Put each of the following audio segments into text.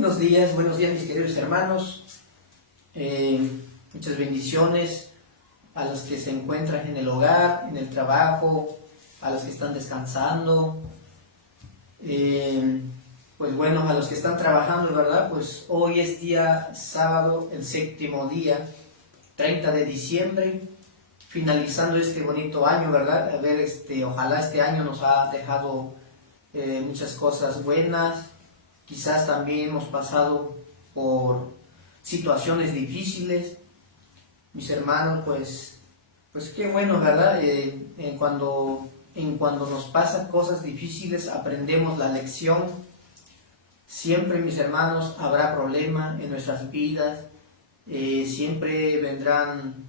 Buenos días mis queridos hermanos. Muchas bendiciones a los que se encuentran en el hogar, en el trabajo, a los que están descansando. Pues bueno, a los que están trabajando, ¿verdad? Pues hoy es día sábado, el séptimo día, 30 de diciembre, finalizando este bonito año, ¿verdad? A ver, ojalá este año nos ha dejado muchas cosas buenas. Quizás también hemos pasado por situaciones difíciles. Mis hermanos, pues qué bueno, ¿verdad? Cuando nos pasan cosas difíciles aprendemos la lección. Siempre, mis hermanos, habrá problemas en nuestras vidas. Siempre vendrán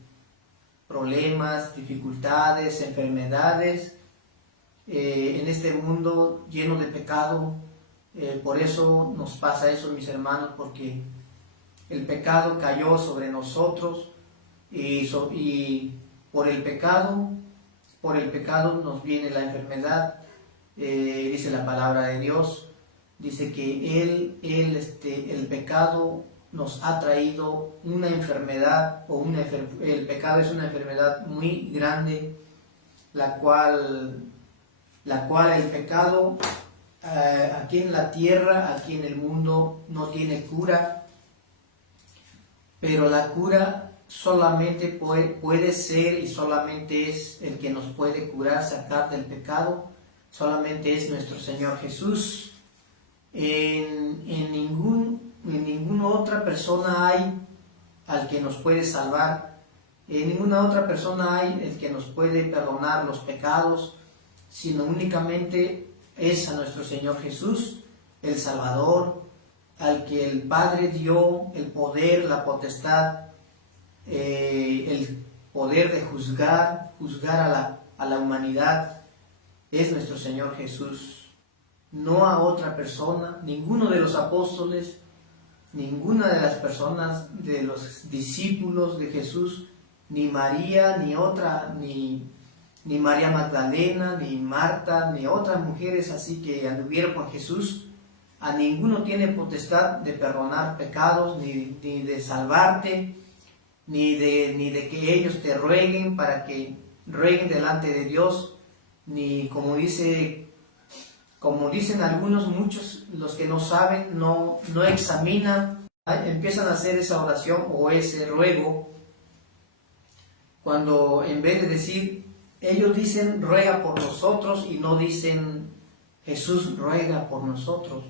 problemas, dificultades, enfermedades. En este mundo lleno de pecado. Por eso nos pasa eso, mis hermanos, porque el pecado cayó sobre nosotros y por el pecado nos viene la enfermedad. Dice la palabra de Dios, dice que el pecado nos ha traído una enfermedad, el pecado es una enfermedad muy grande, la cual el pecado aquí en la tierra, aquí en el mundo, no tiene cura, pero la cura solamente puede ser y solamente es el que nos puede curar, sacar del pecado, solamente es nuestro Señor Jesús. En ninguna otra persona hay al que nos puede salvar, en ninguna otra persona hay el que nos puede perdonar los pecados, sino únicamente es a nuestro Señor Jesús, el Salvador, al que el Padre dio el poder, la potestad, el poder de juzgar a la humanidad, es nuestro Señor Jesús. No a otra persona, ninguno de los apóstoles, ninguna de las personas de los discípulos de Jesús, ni María, ni María Magdalena, ni Marta, ni otras mujeres así que anduvieron con Jesús, a ninguno tiene potestad de perdonar pecados, ni de salvarte, ni de que ellos te rueguen para que rueguen delante de Dios, ni como dicen muchos, los que no saben, no examinan, empiezan a hacer esa oración o ese ruego, cuando en vez de decir, ellos dicen ruega por nosotros y no dicen Jesús ruega por nosotros.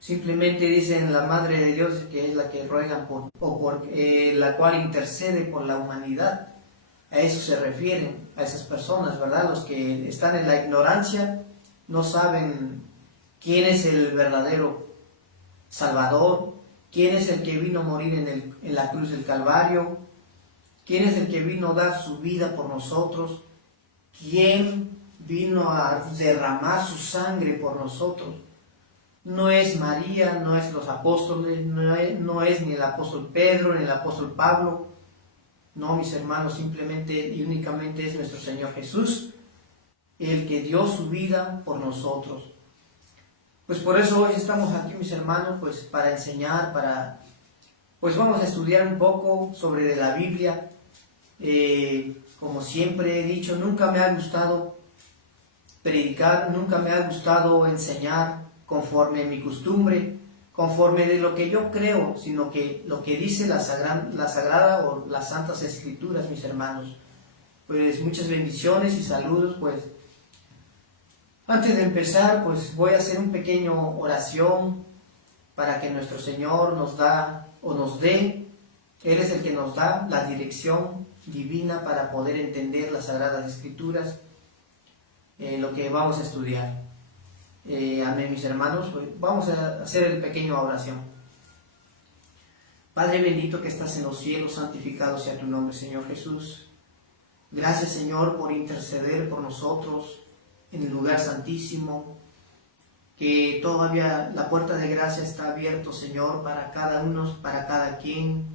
Simplemente dicen la Madre de Dios, que es la que ruega la cual intercede por la humanidad. A eso se refieren, a esas personas, ¿verdad? Los que están en la ignorancia no saben quién es el verdadero Salvador, quién es el que vino a morir en la cruz del Calvario, quién es el que vino a dar su vida por nosotros, quién vino a derramar su sangre por nosotros. No es María, no es los apóstoles, no es ni el apóstol Pedro, ni el apóstol Pablo. No, mis hermanos, simplemente y únicamente es nuestro Señor Jesús, el que dio su vida por nosotros. Pues por eso hoy estamos aquí, mis hermanos, pues para enseñar, pues vamos a estudiar un poco sobre la Biblia. Como siempre he dicho, nunca me ha gustado predicar, nunca me ha gustado enseñar conforme mi costumbre, conforme de lo que yo creo, sino que lo que dice la Sagrada o las Santas Escrituras, mis hermanos. Pues muchas bendiciones y saludos. Pues antes de empezar, pues voy a hacer un pequeño oración para que nuestro Señor nos dé, Él es el que nos da la dirección divina para poder entender las Sagradas Escrituras, lo que vamos a estudiar. Amén, mis hermanos. Pues vamos a hacer el pequeño oración. Padre bendito que estás en los cielos, santificado sea tu nombre, Señor Jesús. Gracias, Señor, por interceder por nosotros en el lugar santísimo, que todavía la puerta de gracia está abierta, Señor, para cada uno, para cada quien,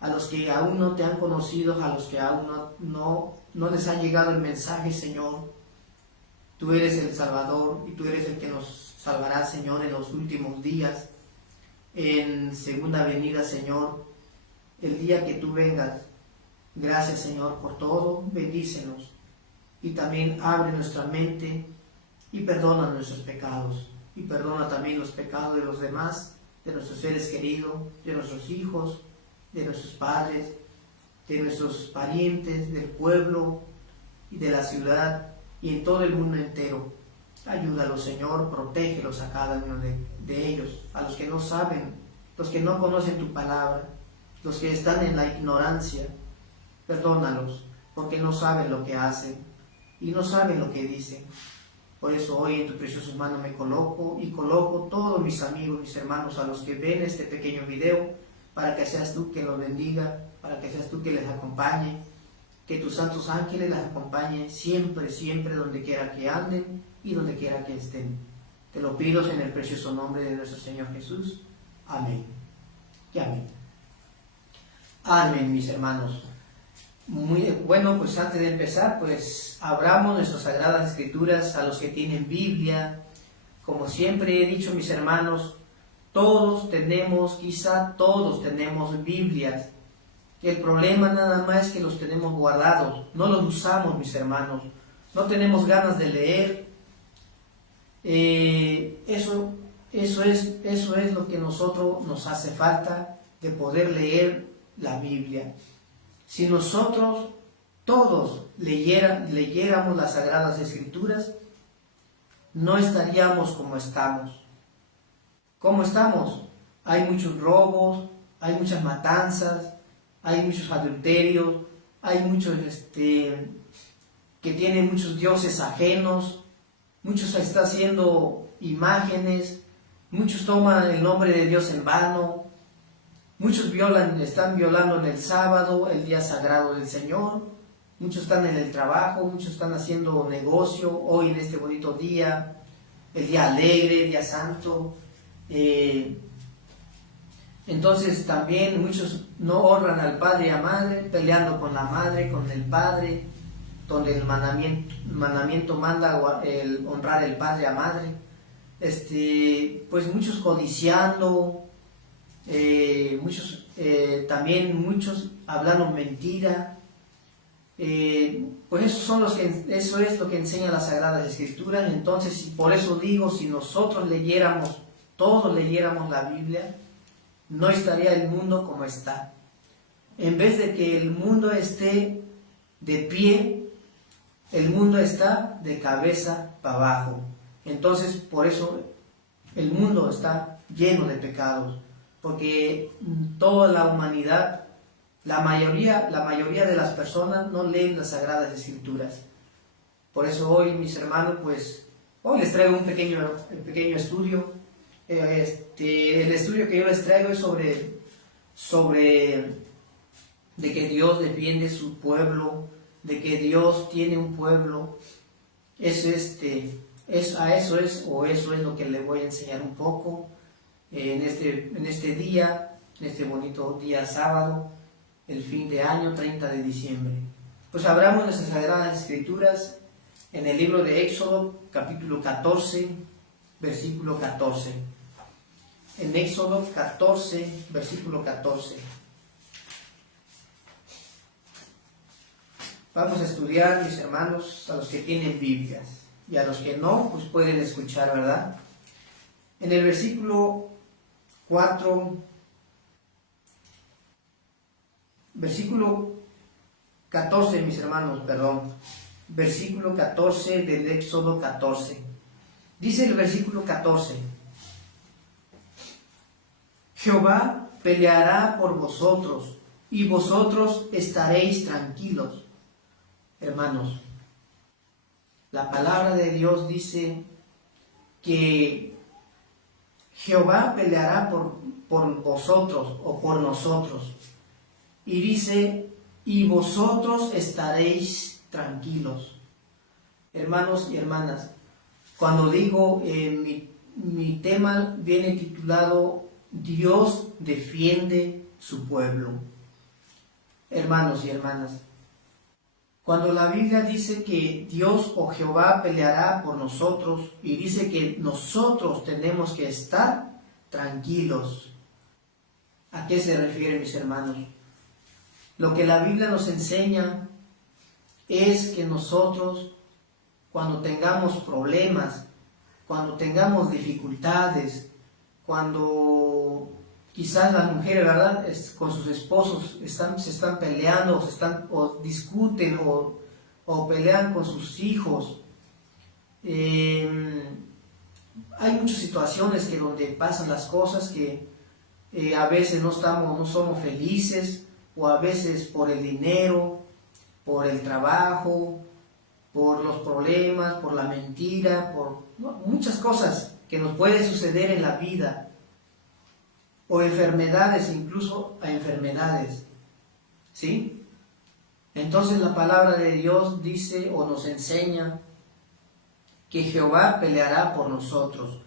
a los que aún no te han conocido, a los que aún no les ha llegado el mensaje, Señor. Tú eres el Salvador y tú eres el que nos salvará, Señor, en los últimos días. en segunda venida, Señor, el día que tú vengas. Gracias, Señor, por todo, bendícenos y también abre nuestra mente y perdona nuestros pecados y perdona también los pecados de los demás, de nuestros seres queridos, de nuestros hijos, de nuestros padres, de nuestros parientes, del pueblo y de la ciudad y en todo el mundo entero. Ayúdalos, Señor, protégelos a cada uno de ellos, a los que no saben, los que no conocen tu palabra, los que están en la ignorancia. Perdónalos, porque no saben lo que hacen y no saben lo que dicen. Por eso hoy en tu precioso mano me coloco y coloco todos mis amigos, mis hermanos, a los que ven este pequeño video, para que seas tú quien los bendiga, para que seas tú quien les acompañe, que tus santos ángeles les acompañen siempre, siempre, donde quiera que anden y donde quiera que estén. Te lo pido en el precioso nombre de nuestro Señor Jesús. Amén. Y amén. Amén, mis hermanos. Muy bueno, pues antes de empezar, pues abramos nuestras sagradas escrituras a los que tienen Biblia. Como siempre he dicho, mis hermanos, quizá todos tenemos Biblias. El problema nada más es que los tenemos guardados, no los usamos, mis hermanos, no tenemos ganas de leer. Eso es lo que nosotros nos hace falta, de poder leer la Biblia. Si nosotros todos leyéramos las Sagradas Escrituras, no estaríamos como estamos. ¿Cómo estamos? Hay muchos robos, hay muchas matanzas, hay muchos adulterios, hay muchos que tienen muchos dioses ajenos, muchos están haciendo imágenes, muchos toman el nombre de Dios en vano, muchos están violando en el sábado, el día sagrado del Señor, muchos están en el trabajo, muchos están haciendo negocio, hoy en este bonito día, el día alegre, el día santo. Entonces también muchos no honran al padre y a madre, peleando con la madre, con el padre, donde el mandamiento manda el honrar el padre a madre. Pues muchos codiciando, también muchos hablando mentira. Pues eso es lo que enseña las Sagradas Escrituras. Entonces, por eso digo, si nosotros todos leyéramos la Biblia, no estaría el mundo como está. En vez de que el mundo esté de pie, el mundo está de cabeza para abajo. Entonces, por eso el mundo está lleno de pecados, porque toda la humanidad, la mayoría de las personas no leen las Sagradas Escrituras. Por eso hoy, mis hermanos, pues hoy les traigo un pequeño estudio. El estudio que yo les traigo es sobre de que Dios defiende su pueblo, de que Dios tiene un pueblo. Eso es lo que les voy a enseñar un poco en este día, en este bonito día sábado, el fin de año, 30 de diciembre. Pues abramos nuestras Sagradas Escrituras en el libro de Éxodo, capítulo 14, versículo 14. En Éxodo 14, versículo 14. Vamos a estudiar, mis hermanos, a los que tienen Biblias, y a los que no, pues pueden escuchar, ¿verdad? En el versículo 4, versículo 14, mis hermanos, perdón, versículo 14 del Éxodo 14. Dice el versículo 14: Jehová peleará por vosotros, y vosotros estaréis tranquilos. Hermanos, la palabra de Dios dice que Jehová peleará por vosotros o por nosotros. Y dice, y vosotros estaréis tranquilos. Hermanos y hermanas, cuando digo, mi tema viene titulado Dios defiende su pueblo. Hermanos y hermanas, cuando la Biblia dice que Dios o Jehová peleará por nosotros y dice que nosotros tenemos que estar tranquilos, ¿A qué se refiere, mis hermanos? Lo que la Biblia nos enseña es que nosotros, cuando tengamos problemas, cuando tengamos dificultades, cuando quizás las mujeres, ¿verdad?, con sus esposos se están peleando, o discuten, o pelean con sus hijos. Hay muchas situaciones que donde pasan las cosas que a veces no somos felices, o a veces por el dinero, por el trabajo, por los problemas, por la mentira, por muchas cosas que nos pueden suceder en la vida, o enfermedades, incluso a enfermedades, ¿sí? Entonces la palabra de Dios dice o nos enseña que Jehová peleará por nosotros.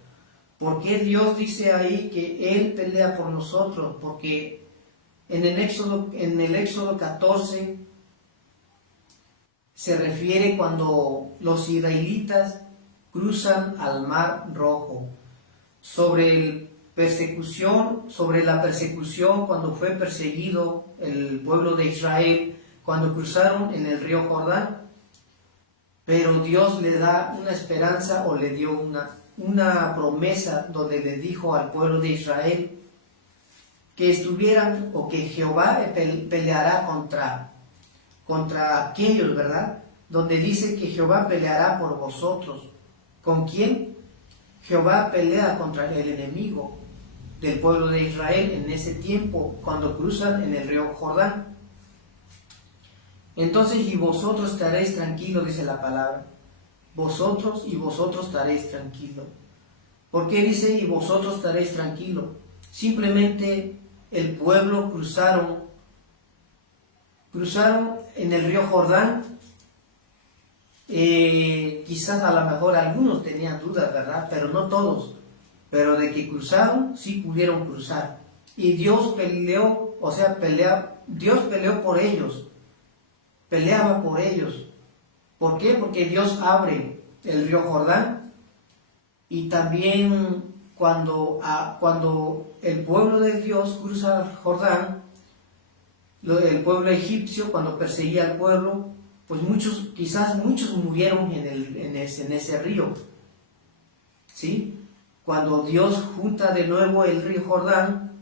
¿Por qué Dios dice ahí que Él pelea por nosotros? Porque en el Éxodo 14 se refiere cuando los israelitas cruzan al Mar Rojo, sobre la persecución cuando fue perseguido el pueblo de Israel, cuando cruzaron en el río Jordán. Pero Dios le da una esperanza, o le dio una promesa, donde le dijo al pueblo de Israel que estuvieran, o que Jehová peleará contra aquellos, ¿verdad? Donde dice que Jehová peleará por vosotros. ¿Con quién? Jehová pelea contra el enemigo del pueblo de Israel en ese tiempo, cuando cruzan en el río Jordán. Entonces, y vosotros estaréis tranquilos, dice la palabra. Vosotros estaréis tranquilos. ¿Por qué dice y vosotros estaréis tranquilos? Simplemente el pueblo cruzaron en el río Jordán. Quizás a lo mejor algunos tenían dudas, ¿verdad? Pero no todos. Pero de que cruzaron, sí pudieron cruzar. Y Dios peleó, Dios peleó por ellos. Peleaba por ellos. ¿Por qué? Porque Dios abre el río Jordán, y también cuando el pueblo de Dios cruza el Jordán, el pueblo egipcio, cuando perseguía al pueblo, pues quizás muchos murieron en ese río, ¿sí? Cuando Dios junta de nuevo el río Jordán,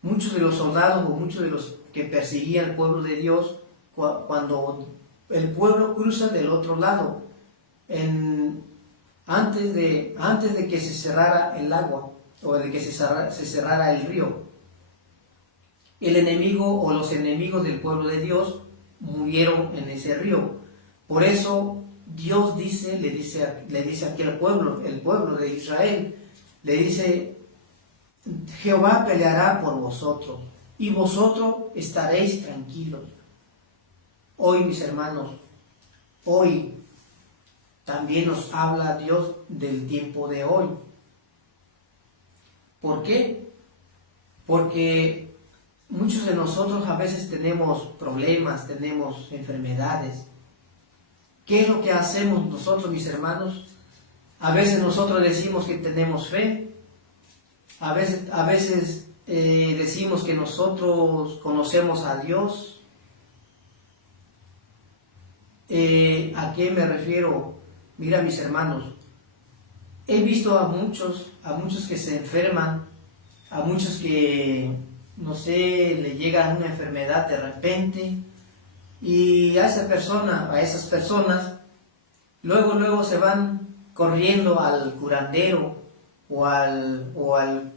muchos de los soldados, o muchos de los que perseguían al pueblo de Dios, cuando el pueblo cruza del otro lado, antes de que se cerrara el agua, o de que se cerrara el río, el enemigo, o los enemigos del pueblo de Dios, murieron en ese río. Por eso Dios le dice aquí al pueblo, el pueblo de Israel, le dice: Jehová peleará por vosotros, y vosotros estaréis tranquilos. Hoy, mis hermanos, hoy también nos habla Dios del tiempo de hoy. ¿Por qué? Porque muchos de nosotros a veces tenemos problemas, tenemos enfermedades. ¿Qué es lo que hacemos nosotros, mis hermanos? A veces nosotros decimos que tenemos fe. A veces decimos que nosotros conocemos a Dios. ¿A qué me refiero? Mira, mis hermanos, he visto a muchos que se enferman, a muchos que, no sé, le llega una enfermedad de repente, y a esas personas, luego se van corriendo al curandero, o al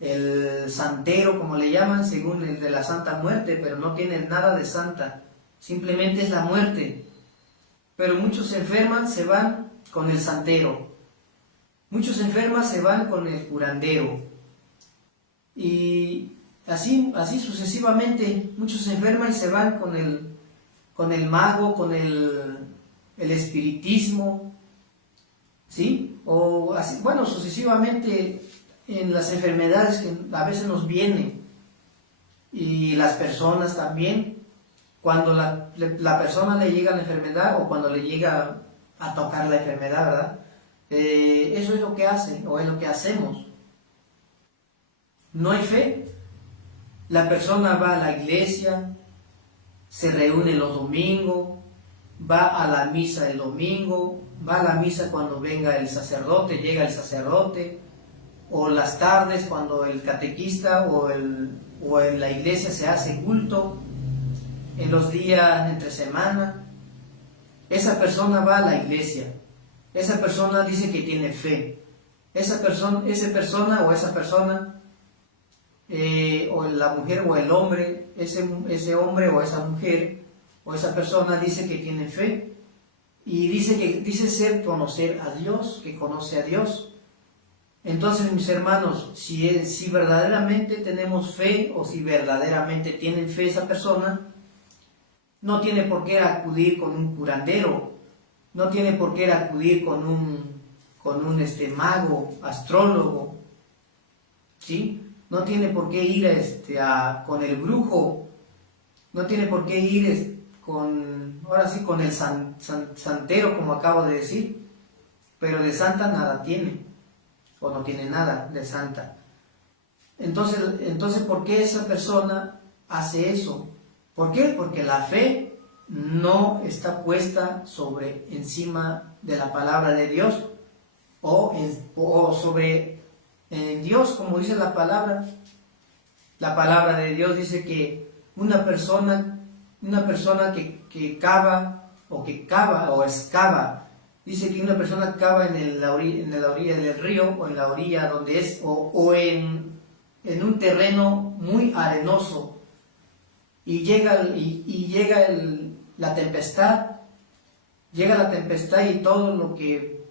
el santero, como le llaman, según el de la Santa Muerte, pero no tienen nada de santa, simplemente es la muerte. Pero muchos se enferman, se van con el santero. Muchos se enferman, se van con el curandero. Y así sucesivamente, muchos se enferman y se van con el mago, con el espiritismo, ¿sí? O así, bueno, sucesivamente en las enfermedades que a veces nos vienen. Y las personas también, cuando la persona le llega la enfermedad, o cuando le llega a tocar la enfermedad, ¿verdad? Eso es lo que hace, o es lo que hacemos. no hay fe. La persona va a la iglesia, se reúne los domingos, va a la misa el domingo, va a la misa cuando venga el sacerdote, llega el sacerdote, o las tardes cuando el catequista o en la iglesia se hace culto, en los días entre semana. Esa persona va a la iglesia, esa persona dice que tiene fe, esa persona o la mujer o el hombre, ese hombre o esa mujer o esa persona dice que tiene fe y dice conocer a Dios, que conoce a Dios. Entonces, mis hermanos, si verdaderamente tenemos fe o si verdaderamente tienen fe esa persona, no tiene por qué acudir con un curandero, no tiene por qué acudir con un mago, astrólogo, ¿sí? No tiene por qué ir con el brujo, no tiene por qué ir con el santero, como acabo de decir, pero de santa nada tiene, o no tiene nada de santa. Entonces, ¿por qué esa persona hace eso? ¿Por qué? Porque la fe no está puesta encima de la palabra de Dios, o sobre Dios, como dice la palabra. La palabra de Dios dice que una persona que cava o excava, dice que una persona cava en la orilla del río, o en la orilla donde es, o en un terreno muy arenoso, y llega la tempestad, y todo lo que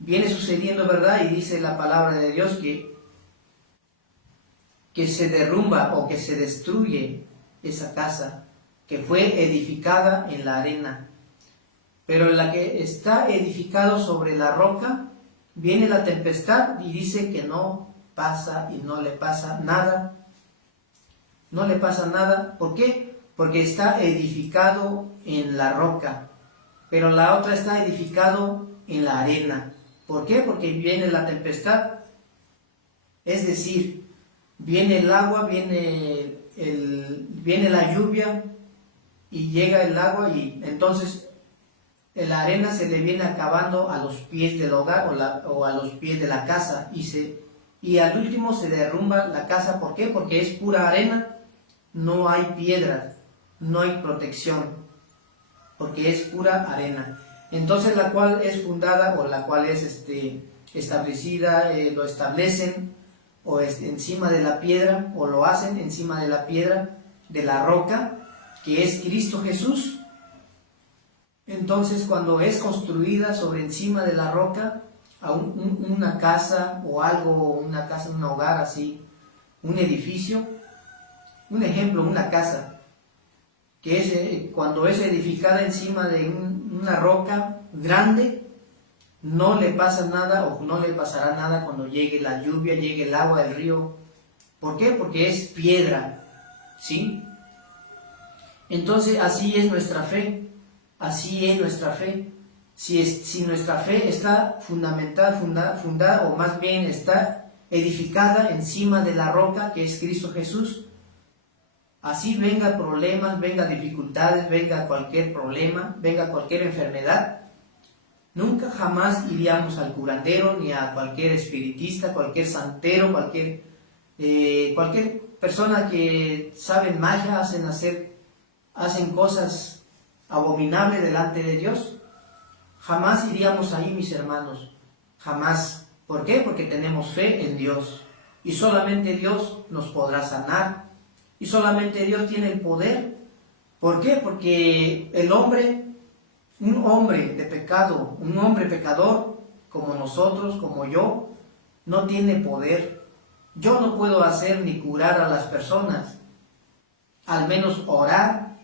viene sucediendo, ¿verdad? Y dice la palabra de Dios que se derrumba o que se destruye esa casa que fue edificada en la arena. Pero la que está edificado sobre la roca, viene la tempestad y dice que no pasa y no le pasa nada. No le pasa nada. ¿Por qué? Porque está edificado en la roca, pero la otra está edificado en la arena. ¿Por qué? Porque viene la tempestad, es decir, viene el agua, viene la lluvia y llega el agua, y entonces la arena se le viene acabando a los pies del hogar o a los pies de la casa, y al último se derrumba la casa. ¿Por qué? Porque es pura arena, no hay piedras, no hay protección, porque es pura arena. Entonces, la cual es fundada, o la cual es establecida, lo establecen o encima de la piedra, o lo hacen encima de la piedra, de la roca, que es Cristo Jesús. Entonces, cuando es construida sobre encima de la roca, una casa o algo, una casa, un hogar así, un edificio, un ejemplo, una casa, que cuando es edificada encima de una roca grande, no le pasa nada, o no le pasará nada cuando llegue la lluvia, llegue el agua del río. ¿Por qué? Porque es piedra, ¿sí? Entonces, así es nuestra fe, así es nuestra fe. Si nuestra fe está fundada, o más bien está edificada encima de la roca, que es Cristo Jesús, así venga problemas, venga dificultades, venga cualquier problema, venga cualquier enfermedad, nunca jamás iríamos al curandero, ni a cualquier espiritista, cualquier santero, cualquier persona que sabe magia, hacen cosas abominables delante de Dios. Jamás iríamos ahí, mis hermanos, jamás. ¿Por qué? Porque tenemos fe en Dios, y solamente Dios nos podrá sanar, y solamente Dios tiene el poder. ¿Por qué? Porque un hombre de pecado, un hombre pecador como nosotros, como yo, no tiene poder. Yo no puedo hacer ni curar a las personas, al menos orar,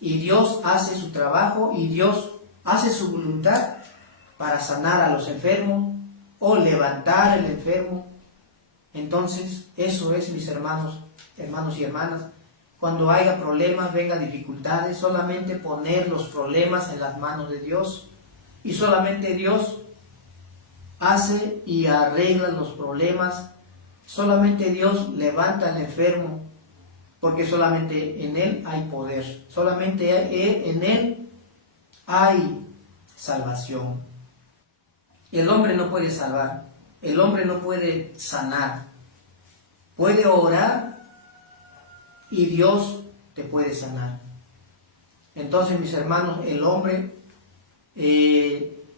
y Dios hace su trabajo, y Dios hace su voluntad para sanar a los enfermos o levantar al enfermo. Entonces, eso es, mis hermanos y hermanas. Cuando haya problemas, venga dificultades, solamente poner los problemas en las manos de Dios, y solamente Dios hace y arregla los problemas Solamente Dios levanta al enfermo, porque solamente en Él hay poder, solamente en Él hay salvación. El hombre no puede salvar, el hombre no puede sanar, puede orar y Dios te puede sanar. Entonces, mis hermanos, el hombre,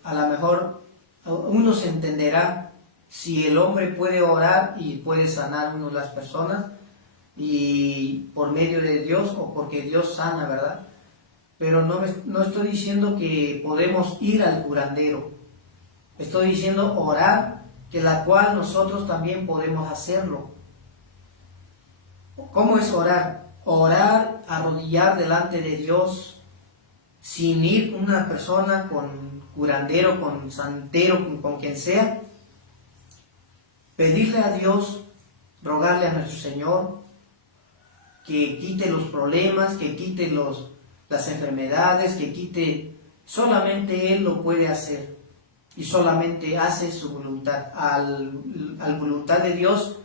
a lo mejor uno se entenderá si el hombre puede orar y puede sanar a una de las personas, y por medio de Dios o porque Dios sana, ¿verdad? Pero no estoy diciendo que podemos ir al curandero. Estoy diciendo orar, que la cual nosotros también podemos hacerlo. ¿Cómo es orar? Orar, arrodillar delante de Dios, sin ir una persona con curandero, con santero, con quien sea. Pedirle a Dios, rogarle a nuestro Señor que quite los problemas, que quite las enfermedades, que quite. Solamente Él lo puede hacer y solamente hace su voluntad. Al voluntad de Dios,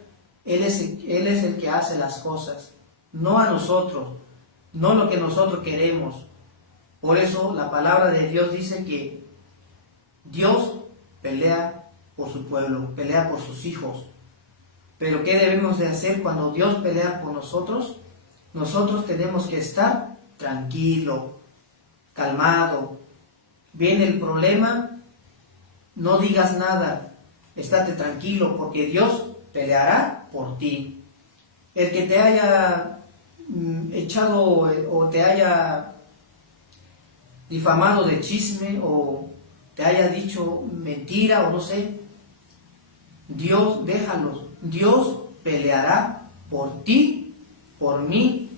Él es el que hace las cosas, no a nosotros, no lo que nosotros queremos. Por eso la palabra de Dios dice que Dios pelea por su pueblo, pelea por sus hijos. Pero ¿qué debemos de hacer cuando Dios pelea por nosotros? Nosotros tenemos que estar tranquilo, calmado. Viene el problema, no digas nada, estate tranquilo, porque Dios peleará por ti. El que te haya echado o te haya difamado de chisme o te haya dicho mentira o no sé, Dios, déjalos. Dios peleará por ti, por mí.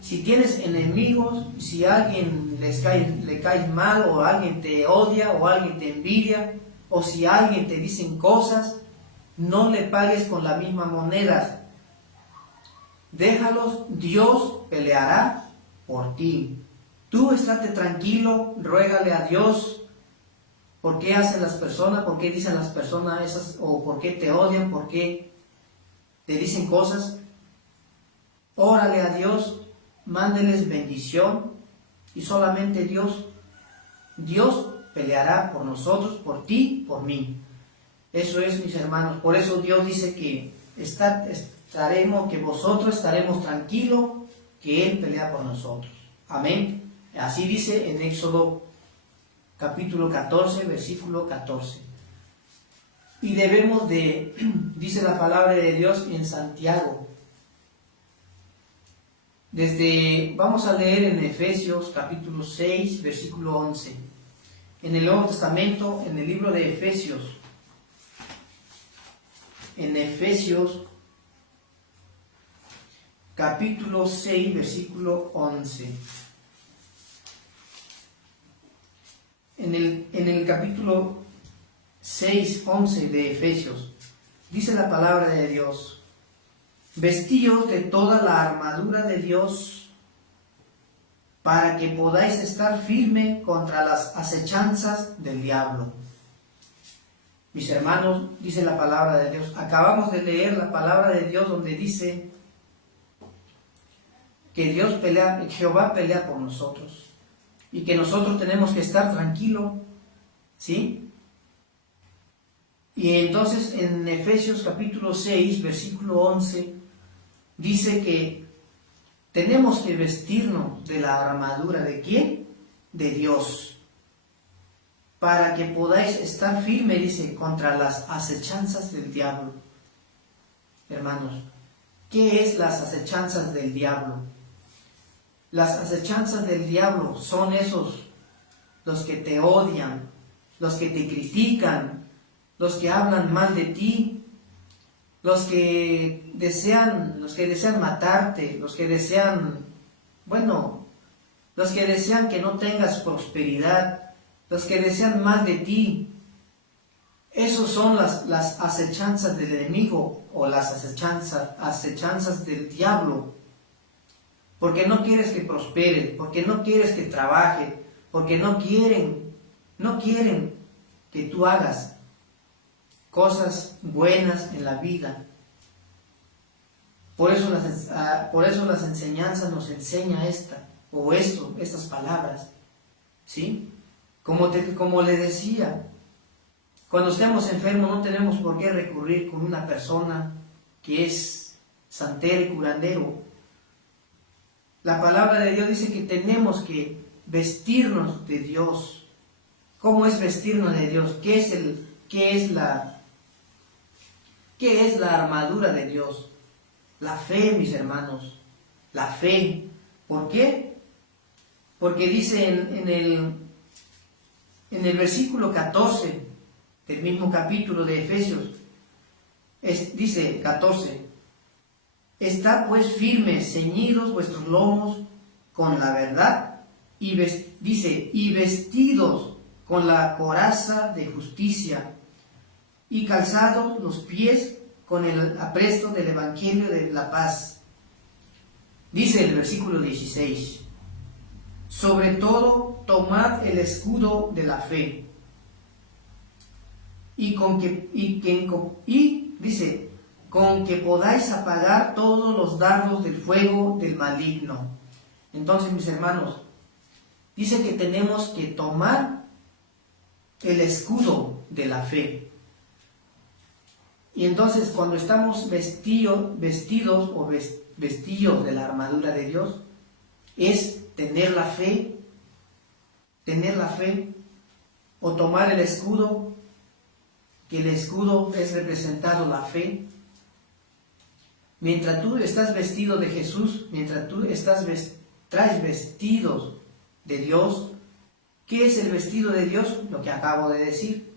Si tienes enemigos, si a alguien le caes mal, o alguien te odia, o alguien te envidia, o si a alguien te dicen cosas, no le pagues con la misma moneda. Déjalos, Dios peleará por ti. Tú estate tranquilo, ruégale a Dios. ¿Por qué hacen las personas? ¿Por qué dicen las personas esas? ¿O por qué te odian? ¿Por qué te dicen cosas? Órale a Dios, mándeles bendición, y solamente Dios peleará por nosotros, por ti, por mí. Eso es, mis hermanos. Por eso Dios dice que vosotros estaremos tranquilos, que Él pelea por nosotros. Amén. Así dice en Éxodo capítulo 14, versículo 14. Y debemos dice la palabra de Dios en Santiago. Vamos a leer en Efesios capítulo 6, versículo 11. En el Nuevo Testamento, en el libro de Efesios. En Efesios capítulo 6, versículo 11. En el capítulo 6, 11 de Efesios, dice la palabra de Dios: vestíos de toda la armadura de Dios, para que podáis estar firme contra las acechanzas del diablo. Mis hermanos, dice la palabra de Dios. Acabamos de leer la palabra de Dios donde dice que Jehová pelea por nosotros, y que nosotros tenemos que estar tranquilos, ¿sí? Y entonces en Efesios capítulo 6, versículo 11, dice que tenemos que vestirnos de la armadura ¿de quién? De Dios, para que podáis estar firmes, dice, contra las acechanzas del diablo. Hermanos, ¿qué es las acechanzas del diablo? Las acechanzas del diablo son los que te odian, los que te critican, los que hablan mal de ti, los que desean matarte, los que desean que no tengas prosperidad, los que desean mal de ti. Esos son las acechanzas del enemigo, o las acechanzas del diablo. Porque no quieres que prospere, porque no quieres que trabaje, porque no quieren que tú hagas. cosas buenas en la vida. Por eso las enseñanzas nos enseña estas palabras, ¿sí? Como le decía, cuando estemos enfermos no tenemos por qué recurrir con una persona que es santero y curandero. La palabra de Dios dice que tenemos que vestirnos de Dios. ¿Cómo es vestirnos de Dios? ¿Qué es la armadura de Dios? La fe, mis hermanos, la fe. ¿Por qué? Porque dice en el versículo 14 del mismo capítulo de Efesios, dice 14, «Estad pues firmes, ceñidos vuestros lomos con la verdad, y vestidos con la coraza de justicia, y calzados los pies con el apresto del Evangelio de la paz». Dice el versículo 16, «Sobre todo, tomad el escudo de la fe, dice, con que podáis apagar todos los dardos del fuego del maligno». Entonces, mis hermanos, dice que tenemos que tomar el escudo de la fe. Y entonces, cuando estamos vestidos de la armadura de Dios, es tener la fe, o tomar el escudo, que el escudo es representado la fe. Mientras tú estás vestido de Jesús, mientras tú traes vestidos de Dios. ¿Qué es el vestido de Dios? Lo que acabo de decir.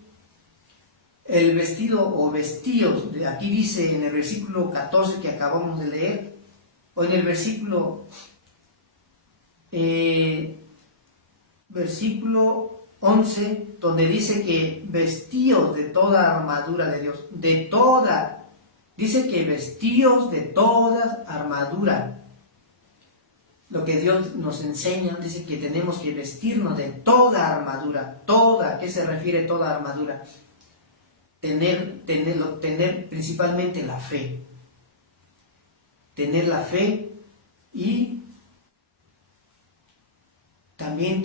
El vestido o vestidos, aquí dice en el versículo 14 que acabamos de leer, o en el versículo 11, donde dice que vestidos de toda armadura de Dios, dice que vestidos de toda armadura. Lo que Dios nos enseña, dice que tenemos que vestirnos de toda armadura. ¿A qué se refiere toda armadura? Tener principalmente la fe. Tener la fe y también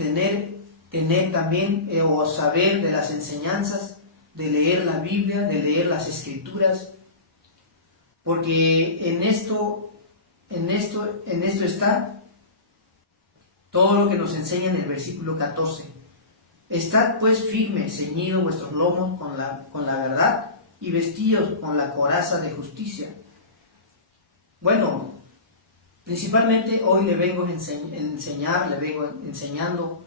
o saber de las enseñanzas, de leer la Biblia, de leer las Escrituras, porque en esto está todo lo que nos enseña en el versículo 14. «Estad pues firmes, ceñidos vuestros lomos con la verdad, y vestidos con la coraza de justicia». Bueno, principalmente hoy le vengo enseñando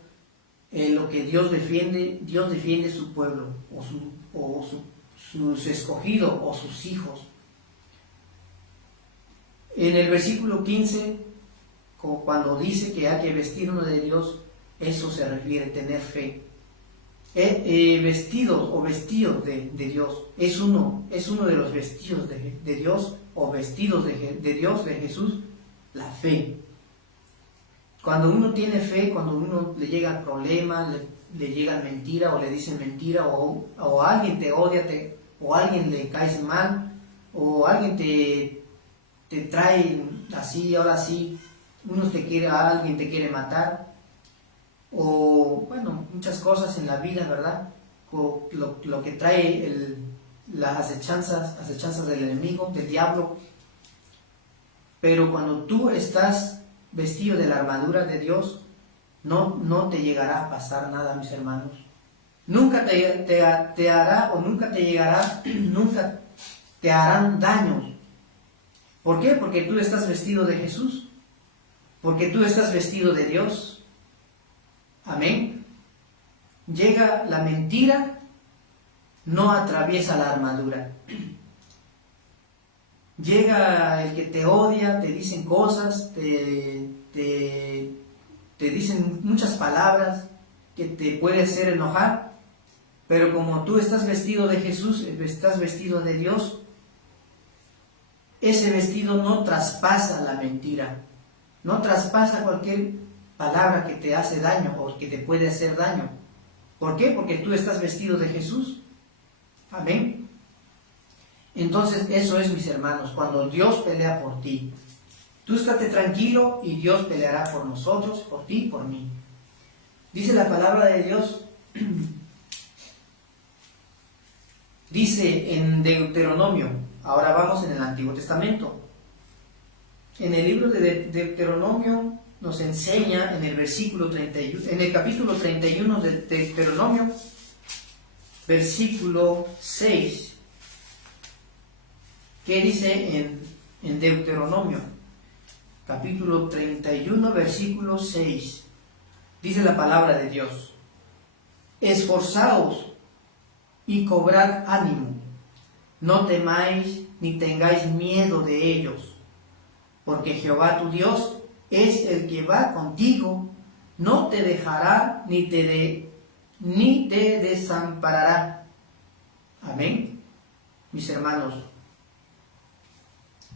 lo que Dios defiende. Dios defiende su pueblo, sus escogidos, o sus hijos. En el versículo 15, cuando dice que hay que vestirnos de Dios, eso se refiere a tener fe. Vestidos de Dios es uno de los vestidos de Dios, o vestidos de Dios, de Jesús, la fe. Cuando uno tiene fe, cuando uno le llega problema, le llega mentira, o le dicen mentira, o alguien te odia, o alguien le caes mal, o alguien te trae así, ahora sí, alguien te quiere matar, o bueno, muchas cosas en la vida, ¿verdad? Lo que trae las acechanzas del enemigo, del diablo. Pero cuando tú estás vestido de la armadura de Dios, no te llegará a pasar nada, mis hermanos. Nunca te hará, o nunca te llegará, nunca te harán daños. ¿Por qué? Porque tú estás vestido de Jesús, porque tú estás vestido de Dios. Amén. Llega la mentira, no atraviesa la armadura. Llega el que te odia, te dicen cosas, te dicen muchas palabras que te puede hacer enojar, pero como tú estás vestido de Jesús, estás vestido de Dios, ese vestido no traspasa la mentira, no traspasa cualquier palabra que te hace daño o que te puede hacer daño. ¿Por qué? Porque tú estás vestido de Jesús. Amén. Entonces eso es, mis hermanos, cuando Dios pelea por ti. Tú estate tranquilo y Dios peleará por nosotros, por ti y por mí. Dice la palabra de Dios, dice en Deuteronomio, ahora vamos en el Antiguo Testamento. En el libro de Deuteronomio nos enseña en el versículo 31, en el capítulo 31 de Deuteronomio, versículo 6. ¿Qué dice en Deuteronomio? Capítulo 31, versículo 6. Dice la palabra de Dios: esforzaos y cobrad ánimo, no temáis ni tengáis miedo de ellos, porque Jehová tu Dios es el que va contigo, no te dejará ni te desamparará. Amén. Mis hermanos,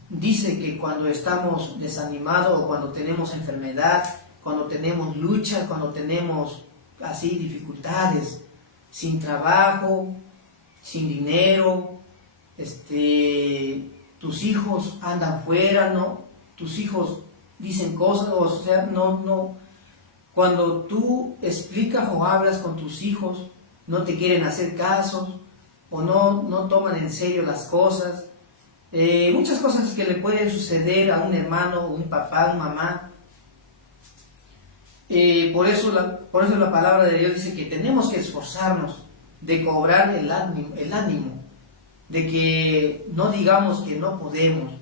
dice que cuando estamos desanimados o cuando tenemos enfermedad, cuando tenemos luchas, cuando tenemos así dificultades, sin trabajo, sin dinero, tus hijos andan fuera, ¿no? Tus hijos dicen cosas, o sea, no. Cuando tú explicas o hablas con tus hijos, no te quieren hacer caso, o no toman en serio las cosas. Muchas cosas que le pueden suceder a un hermano, un papá, una mamá. Por eso la palabra de Dios dice que tenemos que esforzarnos de cobrar el ánimo, de que no digamos que no podemos.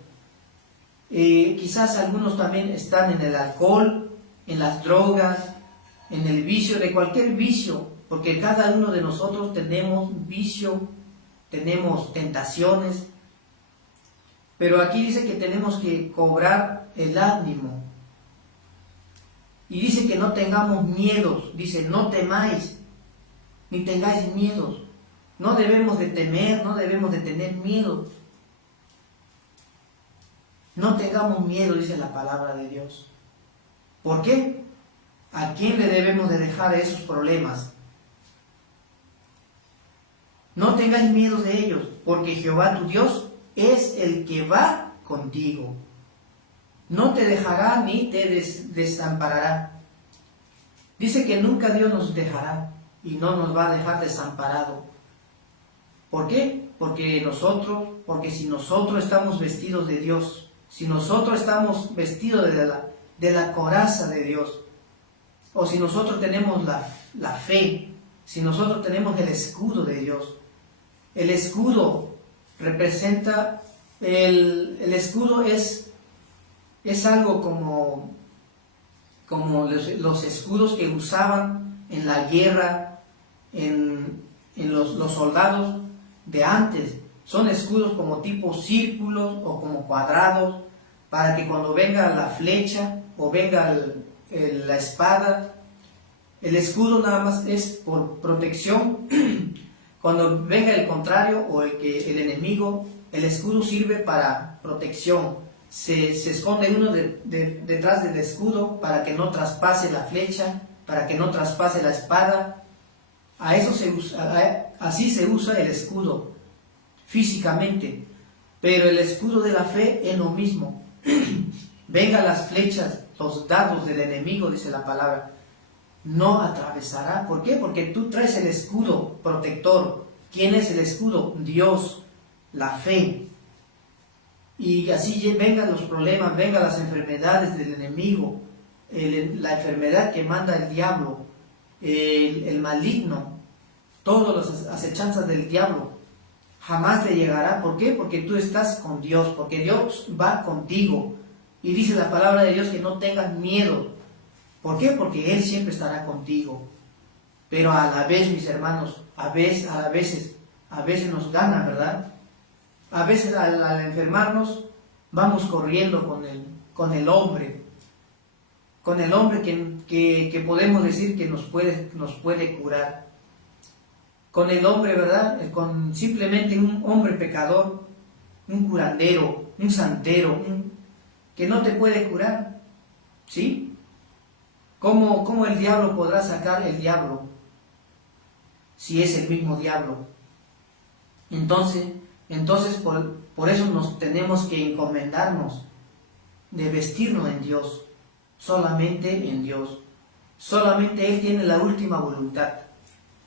Quizás algunos también están en el alcohol, en las drogas, en el vicio, de cualquier vicio, porque cada uno de nosotros tenemos vicio, tenemos tentaciones, pero aquí dice que tenemos que cobrar el ánimo. Y dice que no tengamos miedos, dice no temáis, ni tengáis miedos. No debemos de temer, no debemos de tener miedo. No tengamos miedo, dice la palabra de Dios. ¿Por qué? ¿A quién le debemos de dejar esos problemas? No tengáis miedo de ellos, porque Jehová tu Dios es el que va contigo. No te dejará ni te desamparará. Dice que nunca Dios nos dejará y no nos va a dejar desamparado. ¿Por qué? Porque si nosotros estamos vestidos de Dios, si nosotros estamos vestidos de la coraza de Dios, o si nosotros tenemos la fe, si nosotros tenemos el escudo de Dios, el escudo representa, el escudo es algo como los escudos que usaban en la guerra, en los soldados de antes. Son escudos como tipo círculos o como cuadrados, para que cuando venga la flecha o venga la espada, el escudo nada más es por protección. Cuando venga el contrario o el enemigo, el escudo sirve para protección. Se esconde uno detrás del escudo para que no traspase la flecha, para que no traspase la espada. Así se usa el escudo físicamente, pero el escudo de la fe es lo mismo. Vengan las flechas, los dardos del enemigo, dice la palabra, no atravesará. ¿Por qué? Porque tú traes el escudo protector. ¿Quién es el escudo? Dios, la fe. Y así vengan los problemas, vengan las enfermedades del enemigo, la enfermedad que manda el diablo, el maligno, todas las acechanzas del diablo, jamás te llegará. ¿Por qué? Porque tú estás con Dios, porque Dios va contigo. Y dice la palabra de Dios que no tengas miedo. ¿Por qué? Porque Él siempre estará contigo. Pero a la vez, mis hermanos, a veces nos gana, ¿verdad? A veces al enfermarnos vamos corriendo con el hombre que podemos decir que nos puede curar. Con el hombre, ¿verdad? Con simplemente un hombre pecador, un curandero, un santero, que no te puede curar, ¿sí? ¿Cómo el diablo podrá sacar el diablo si es el mismo diablo? Entonces, Entonces, por eso nos tenemos que encomendarnos de vestirnos en Dios, solamente en Dios. Solamente Él tiene la última voluntad.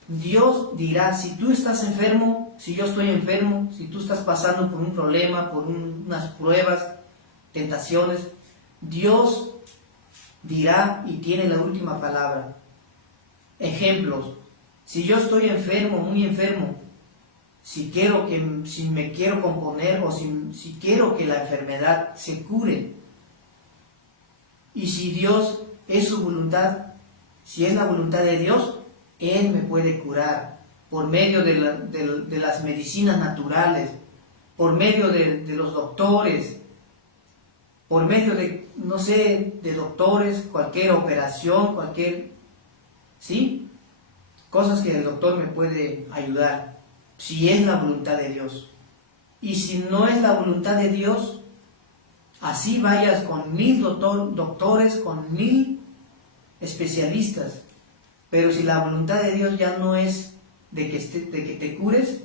Dios dirá, si tú estás enfermo, si yo estoy enfermo, si tú estás pasando por un problema, por unas pruebas, tentaciones, Dios dirá y tiene la última palabra. Ejemplos, si yo estoy enfermo, muy enfermo, si me quiero componer o si quiero que la enfermedad se cure, y si Dios es su voluntad, si es la voluntad de Dios, Él me puede curar por medio de las medicinas naturales, por medio de los doctores, por medio de doctores, cualquier operación, ¿sí? Cosas que el doctor me puede ayudar, si es la voluntad de Dios. Y si no es la voluntad de Dios, así vayas con 1000 doctores, con 1000 especialistas, pero si la voluntad de Dios ya no es de que te cures,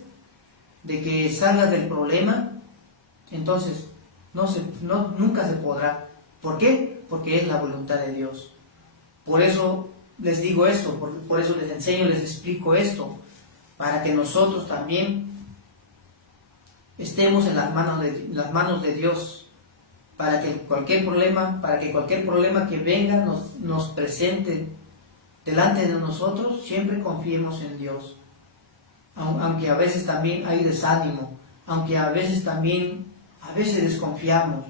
de que salgas del problema, entonces nunca se podrá. ¿Por qué? Porque es la voluntad de Dios. Por eso les digo esto, por eso les enseño, les explico esto, para que nosotros también estemos en las manos de Dios, para que cualquier problema que venga nos presente delante de nosotros, siempre confiemos en Dios. Aunque a veces también hay desánimo, aunque a veces desconfiamos,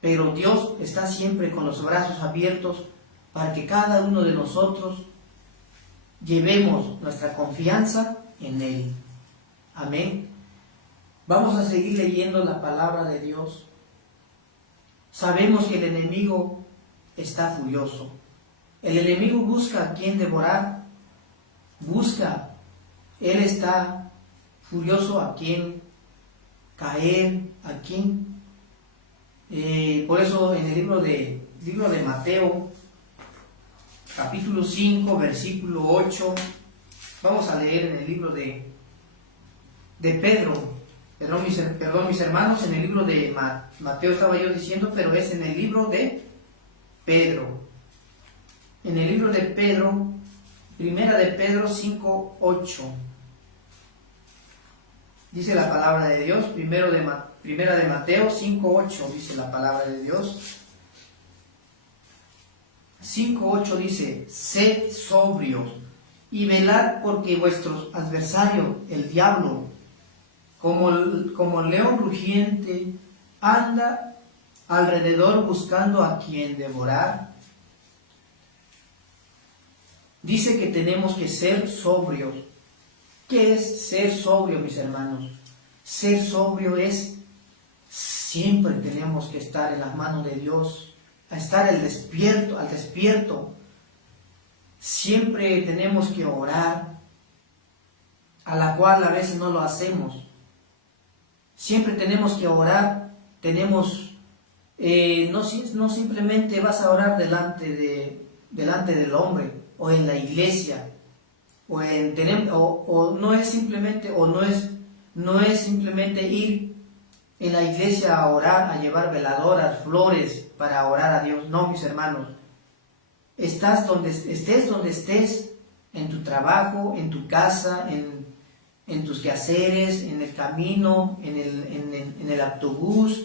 pero Dios está siempre con los brazos abiertos para que cada uno de nosotros llevemos nuestra confianza en Él. Amén. Vamos a seguir leyendo la palabra de Dios. Sabemos que el enemigo está furioso. El enemigo busca a quien devorar. Él está furioso a quien caer, a quien. Por eso en el libro de Mateo, capítulo 5, versículo 8, vamos a leer en el libro de Pedro. Perdón, mis hermanos, en el libro de Mateo estaba yo diciendo, pero es en el libro de Pedro. En el libro de Pedro, primera de Pedro 5, 8. Dice la palabra de Dios, primera de Mateo 5, 8, dice la palabra de Dios. 5, 8 dice, sed sobrios y velad, porque vuestro adversario, el diablo, como león rugiente, anda alrededor buscando a quien devorar. Dice que tenemos que ser sobrios. ¿Qué es ser sobrio, mis hermanos? Ser sobrio es, siempre tenemos que estar en las manos de Dios, a estar al despierto. Siempre tenemos que orar, a la cual a veces no lo hacemos. Siempre tenemos que orar, no simplemente vas a orar delante del hombre o en la iglesia, no es simplemente ir en la iglesia a orar, a llevar veladoras, flores para orar a Dios. No, mis hermanos, estés donde estés, en tu trabajo, en tu casa, en tus quehaceres, en el camino, en el autobús,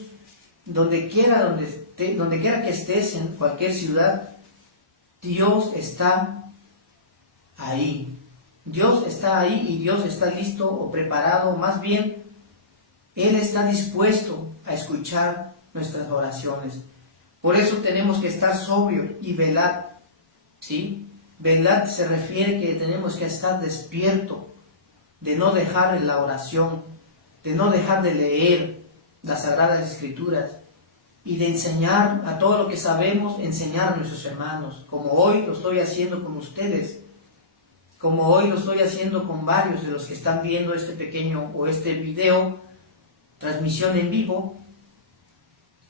donde quiera que estés, en cualquier ciudad, Dios está ahí. Dios está ahí y Dios está listo o preparado, más bien, Él está dispuesto a escuchar nuestras oraciones. Por eso tenemos que estar sobrios y velar, ¿sí? Velar se refiere que tenemos que estar despierto, de no dejar la oración, de no dejar de leer las Sagradas Escrituras y de enseñar a todo lo que sabemos, enseñar a nuestros hermanos, como hoy lo estoy haciendo con ustedes, como hoy lo estoy haciendo con varios de los que están viendo este pequeño o este video, transmisión en vivo.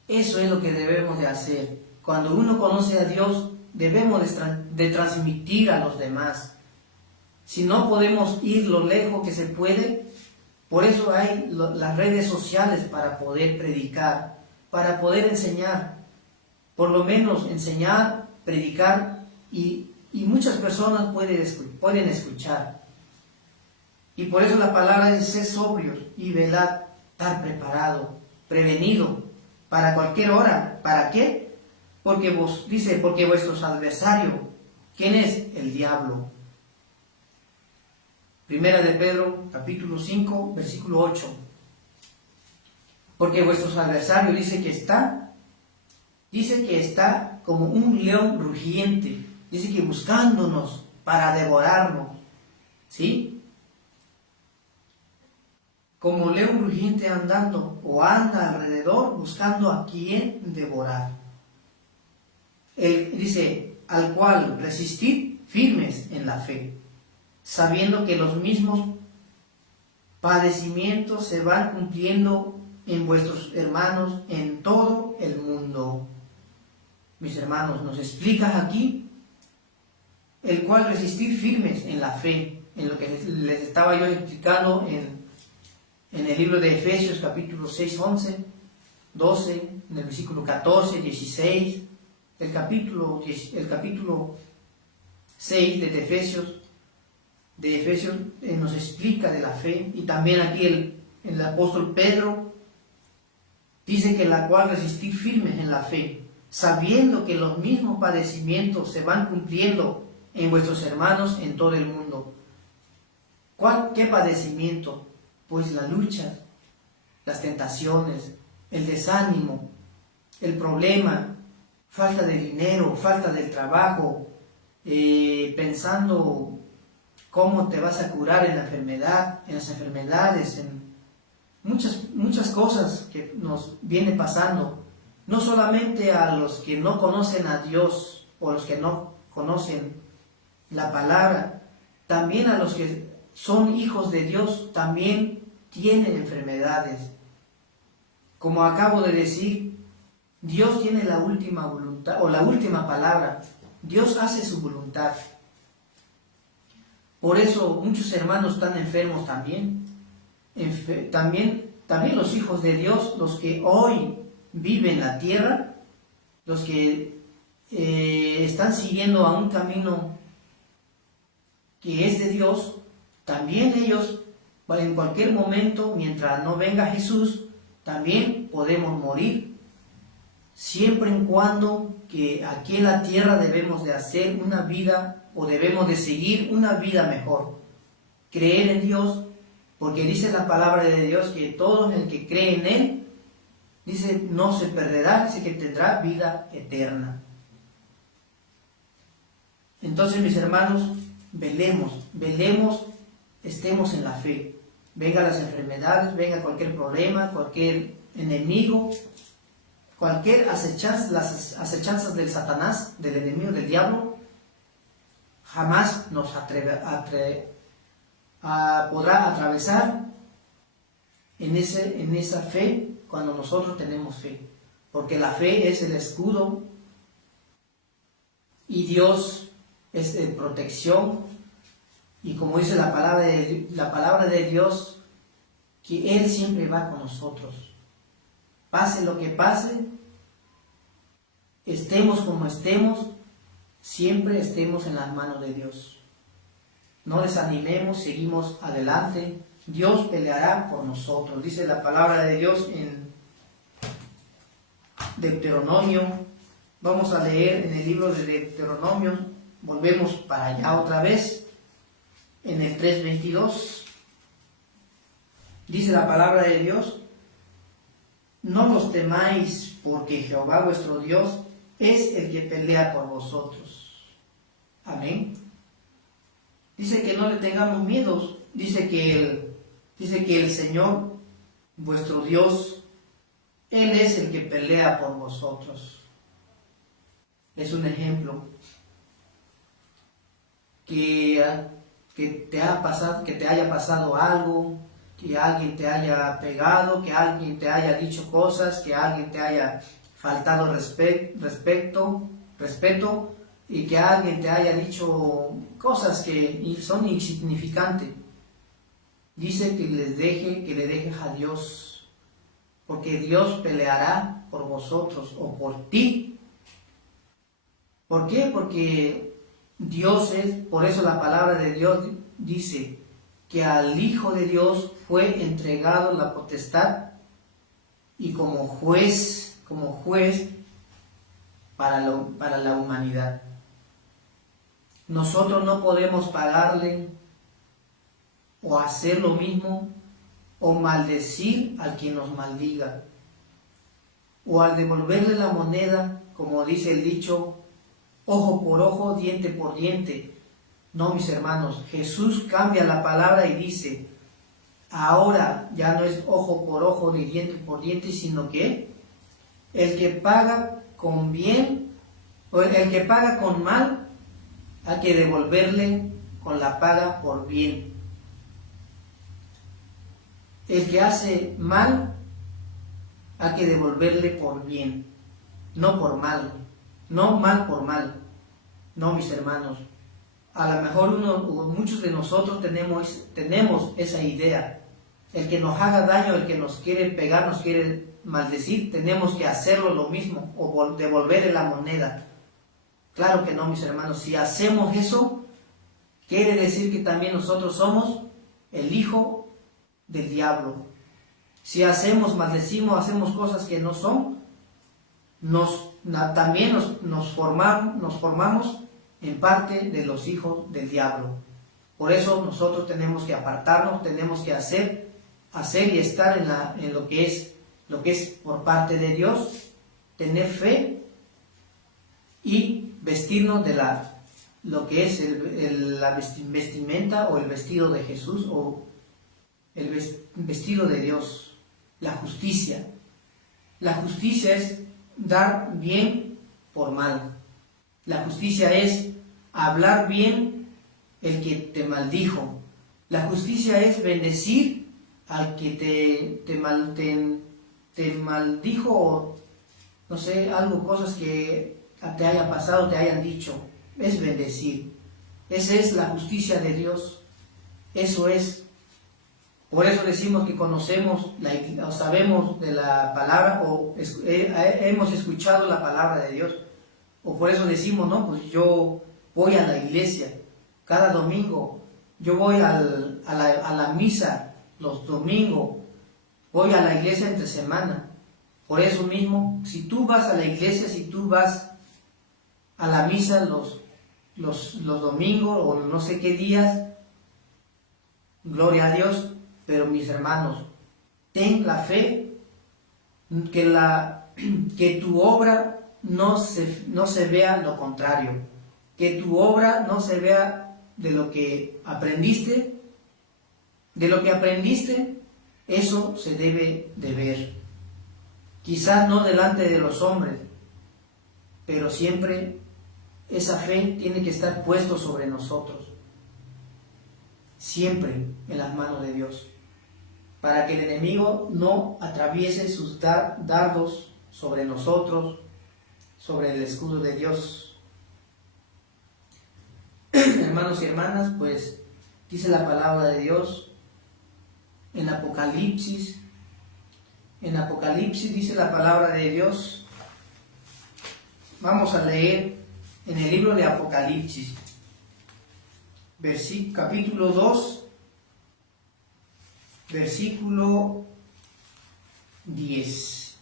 Eso es lo que debemos de hacer. Cuando uno conoce a Dios, debemos de transmitir a los demás. Si no podemos ir lo lejos que se puede, Por eso hay las redes sociales para poder predicar, para poder enseñar, por lo menos enseñar, predicar, y muchas personas pueden escuchar. Y por eso la palabra es: ser sobrios y velad, estar preparado, prevenido para cualquier hora. ¿Para qué? Porque porque vuestros adversarios, ¿quién es? El diablo. Primera de Pedro, capítulo 5, versículo 8. Porque vuestros adversarios dice que está como un león rugiente, dice que buscándonos para devorarnos, ¿sí? Como león rugiente andando, o anda alrededor buscando a quien devorar. Él dice: al cual resistid firmes en la fe, sabiendo que los mismos padecimientos se van cumpliendo en vuestros hermanos en todo el mundo. Mis hermanos, nos explica aquí: el cual resistir firmes en la fe, en lo que les estaba yo explicando en el libro de Efesios, capítulo 6, 11, 12, en el versículo 14, 16, el capítulo 6 de Efesios nos explica de la fe. Y también aquí el apóstol Pedro dice que la cual resistir firmes en la fe, sabiendo que los mismos padecimientos se van cumpliendo en vuestros hermanos en todo el mundo. ¿Qué padecimiento? Pues la lucha, las tentaciones, el desánimo, el problema, falta de dinero, falta del trabajo, pensando cómo te vas a curar en las enfermedades, en muchas cosas que nos viene pasando, no solamente a los que no conocen a Dios o a los que no conocen la palabra, también a los que son hijos de Dios, también tienen enfermedades. Como acabo de decir, Dios tiene la última voluntad, o la última palabra. Dios hace su voluntad. Por eso muchos hermanos están enfermos también. También los hijos de Dios, los que hoy viven la tierra, los que están siguiendo a un camino que es de Dios, también ellos, en cualquier momento, mientras no venga Jesús, también podemos morir, siempre en cuando que aquí en la tierra debemos de hacer una vida, o debemos de seguir una vida mejor, creer en Dios, porque dice la palabra de Dios que todo el que cree en Él, dice, no se perderá, dice que tendrá vida eterna. Entonces, mis hermanos, velemos, estemos en la fe. Venga las enfermedades, venga cualquier problema, cualquier enemigo, cualquier acechanza, las acechanzas del Satanás, del enemigo, del diablo, jamás nos podrá atravesar en esa fe cuando nosotros tenemos fe. Porque la fe es el escudo y Dios es de protección. Y como dice la palabra de Dios, que Él siempre va con nosotros. Pase lo que pase, estemos como estemos, siempre estemos en las manos de Dios. No desanimemos, seguimos adelante. Dios peleará por nosotros. Dice la palabra de Dios en Deuteronomio. Vamos a leer en el libro de Deuteronomio. Volvemos para allá otra vez. En el 3:22 dice la palabra de Dios: no los temáis, porque Jehová vuestro Dios es el que pelea por vosotros. Amén. Dice que no le tengamos miedo. Dice que el Señor vuestro Dios, Él es el que pelea por vosotros. Es un ejemplo que te haya pasado algo, que alguien te haya pegado, que alguien te haya dicho cosas, que alguien te haya faltado respeto, y que alguien te haya dicho cosas que son insignificantes. Dice que le dejes a Dios, porque Dios peleará por vosotros o por ti. ¿Por qué? Porque Dios es, por eso la palabra de Dios dice que al Hijo de Dios fue entregado la potestad y como juez para la humanidad. Nosotros no podemos pagarle o hacer lo mismo o maldecir al quien nos maldiga o al devolverle la moneda, como dice el dicho, ojo por ojo, diente por diente. No, mis hermanos, Jesús cambia la palabra y dice, ahora ya no es ojo por ojo ni diente por diente, sino que el que paga con bien, o el que paga con mal, hay que devolverle con la paga por bien. El que hace mal, hay que devolverle por bien, no por mal, no mal por mal. No, mis hermanos, a lo mejor muchos de nosotros tenemos esa idea. El que nos haga daño, el que nos quiere pegar, nos quiere maldecir, tenemos que hacerlo lo mismo o devolverle la moneda. Claro que no, mis hermanos. Si hacemos eso, quiere decir que también nosotros somos el hijo del diablo. Si maldecimos, hacemos cosas que no son, también nos formamos en parte de los hijos del diablo. Por eso nosotros tenemos que apartarnos, tenemos que hacer y estar en lo que es por parte de Dios, tener fe y vestirnos de lo que es la vestimenta o el vestido de Jesús o el vestido de Dios, la justicia. La justicia es dar bien por mal. La justicia es hablar bien el que te maldijo. La justicia es bendecir al que te maldijo o no sé, cosas que te hayan pasado, te hayan dicho. Es bendecir. Esa es la justicia de Dios. Eso es. Por eso decimos que conocemos, o sabemos de la palabra o hemos escuchado la palabra de Dios. O por eso decimos, no, pues yo voy a la iglesia cada domingo, yo voy a la misa los domingos, voy a la iglesia entre semana. Por eso mismo, si tú vas a la iglesia, si tú vas a la misa los domingos o no sé qué días, gloria a Dios, pero mis hermanos, ten la fe que tu obra no se vea lo contrario, que tu obra no se vea de lo que aprendiste, eso se debe de ver. Quizás no delante de los hombres, pero siempre esa fe tiene que estar puesto sobre nosotros, siempre en las manos de Dios, para que el enemigo no atraviese sus dardos sobre nosotros, sobre el escudo de Dios. Hermanos y hermanas, pues dice la palabra de Dios en Apocalipsis. En Apocalipsis dice la palabra de Dios. Vamos a leer en el libro de Apocalipsis, capítulo 2, versículo 10.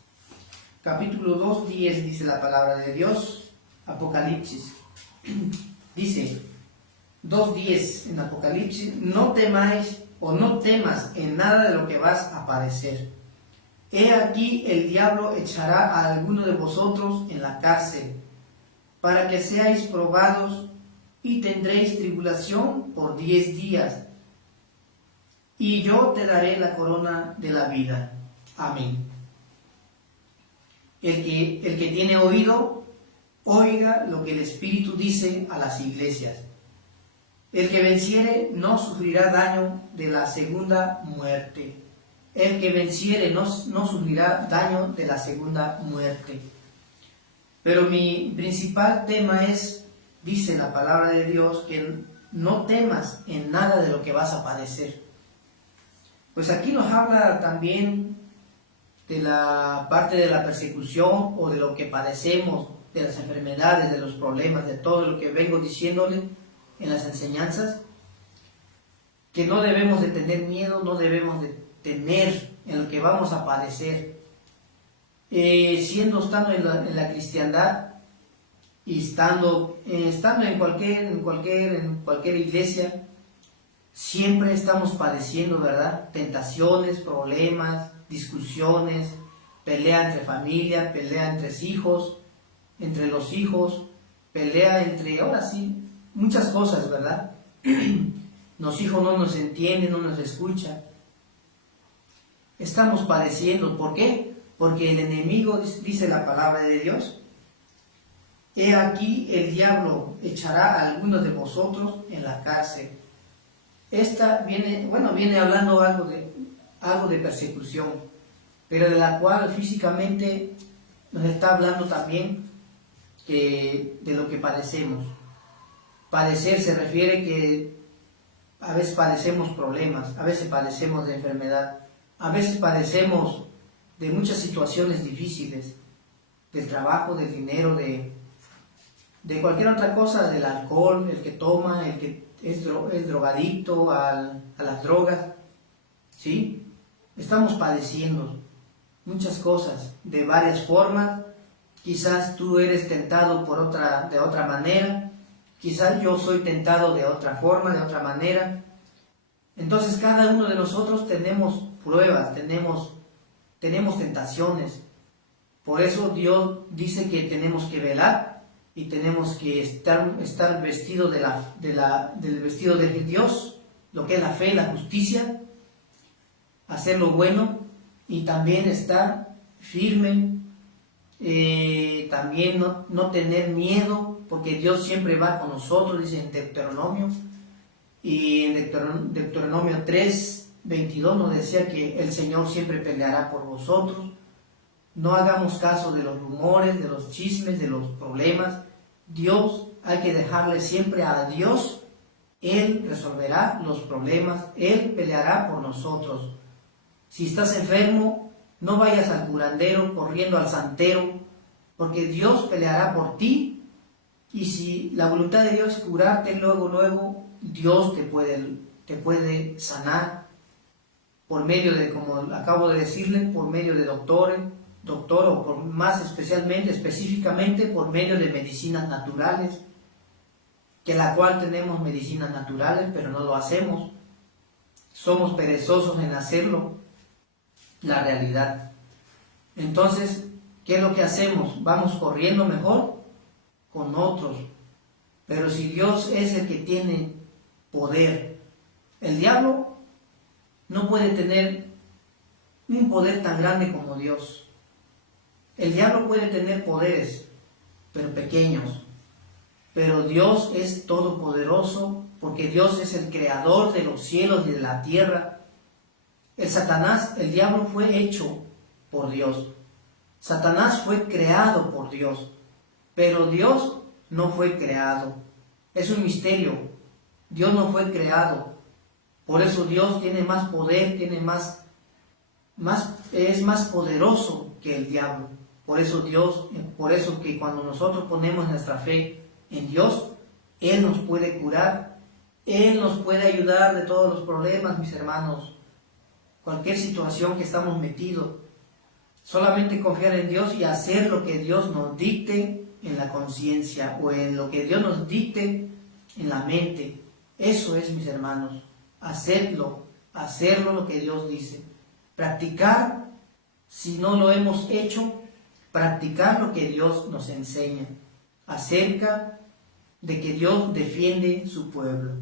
Capítulo 2, 10 dice la palabra de Dios. Apocalipsis. Dice 2:10 en Apocalipsis: no temáis o no temas en nada de lo que vas a padecer. He aquí el diablo echará a alguno de vosotros en la cárcel, para que seáis probados, y tendréis tribulación por 10 días. Y yo te daré la corona de la vida. Amén. El que tiene oído, oiga lo que el Espíritu dice a las iglesias. El que venciere no sufrirá daño de la segunda muerte. El que venciere no sufrirá daño de la segunda muerte. Pero mi principal tema es, dice la palabra de Dios, que no temas en nada de lo que vas a padecer. Pues aquí nos habla también de la parte de la persecución o de lo que padecemos, de las enfermedades, de los problemas, de todo lo que vengo diciéndole en las enseñanzas, que no debemos de tener miedo, no debemos de temer en lo que vamos a padecer. Estando en la cristiandad y estando en cualquier iglesia, siempre estamos padeciendo, ¿verdad? Tentaciones, problemas, discusiones, pelea entre familia, pelea entre hijos, entre los hijos, pelea entre, ahora sí, muchas cosas, ¿verdad? Los hijos no nos entienden, no nos escuchan. Estamos padeciendo, ¿por qué? Porque el enemigo, dice la palabra de Dios, he aquí el diablo echará a algunos de vosotros en la cárcel. Esta viene hablando algo de persecución, pero de la cual físicamente nos está hablando también de lo que padecemos. Padecer se refiere que a veces padecemos problemas, a veces padecemos de enfermedad, a veces padecemos de muchas situaciones difíciles, del trabajo, del dinero, de cualquier otra cosa, del alcohol, el que toma, el que es drogadicto a las drogas, ¿sí? Estamos padeciendo muchas cosas de varias formas. Quizás tú eres tentado de otra manera, quizás yo soy tentado de otra forma, de otra manera. Entonces cada uno de nosotros tenemos pruebas, tenemos tentaciones. Por eso Dios dice que tenemos que velar y tenemos que estar vestidos del vestido de Dios, lo que es la fe, la justicia, hacer lo bueno y también estar firme, también no tener miedo, porque Dios siempre va con nosotros, dice en Deuteronomio, y en Deuteronomio 3:22 nos decía que el Señor siempre peleará por vosotros. No hagamos caso de los rumores, de los chismes, de los problemas. Dios, hay que dejarle siempre a Dios. Él resolverá los problemas, Él peleará por nosotros. Si estás enfermo, no vayas al curandero corriendo al santero, porque Dios peleará por ti. Y si la voluntad de Dios es curarte, luego Dios te puede sanar por medio de, como acabo de decirle, por medio de doctor, o por más específicamente por medio de medicinas naturales, que la cual tenemos medicinas naturales, pero no lo hacemos. Somos perezosos en hacerlo, la realidad. Entonces, ¿qué es lo que hacemos? Vamos corriendo mejor con otros. Pero si Dios es el que tiene poder, el diablo no puede tener un poder tan grande como Dios. El diablo puede tener poderes, pero pequeños. Pero Dios es todopoderoso, porque Dios es el creador de los cielos y de la tierra. El diablo fue hecho por Dios. Satanás fue creado por Dios, pero Dios no fue creado. Es un misterio. Dios no fue creado. Por eso Dios tiene más poder, es más poderoso que el diablo. Por eso que cuando nosotros ponemos nuestra fe en Dios, Él nos puede curar, Él nos puede ayudar de todos los problemas, mis hermanos. Cualquier situación que estamos metidos, solamente confiar en Dios y hacer lo que Dios nos dicte en la conciencia o en lo que Dios nos dicte en la mente. Eso es, mis hermanos, hacerlo lo que Dios dice. Practicar, si no lo hemos hecho, practicar lo que Dios nos enseña acerca de que Dios defiende su pueblo.